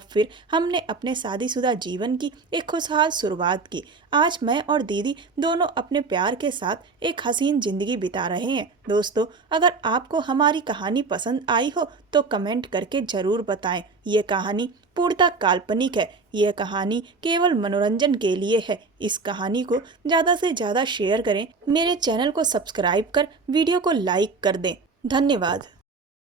फिर हमने अपने शादीशुदा जीवन की एक खुशहाल शुरुआत की। आज मैं और दीदी दोनों अपने प्यार के साथ एक हसीन जिंदगी बिता रहे हैं। दोस्तों, अगर आपको हमारी कहानी पसंद आई हो तो कमेंट करके जरूर बताएं। ये कहानी पूर्णतः काल्पनिक है। यह कहानी केवल मनोरंजन के लिए है। इस कहानी को ज़्यादा से ज़्यादा शेयर करें। मेरे चैनल को सब्सक्राइब कर वीडियो को लाइक कर दें। धन्यवाद।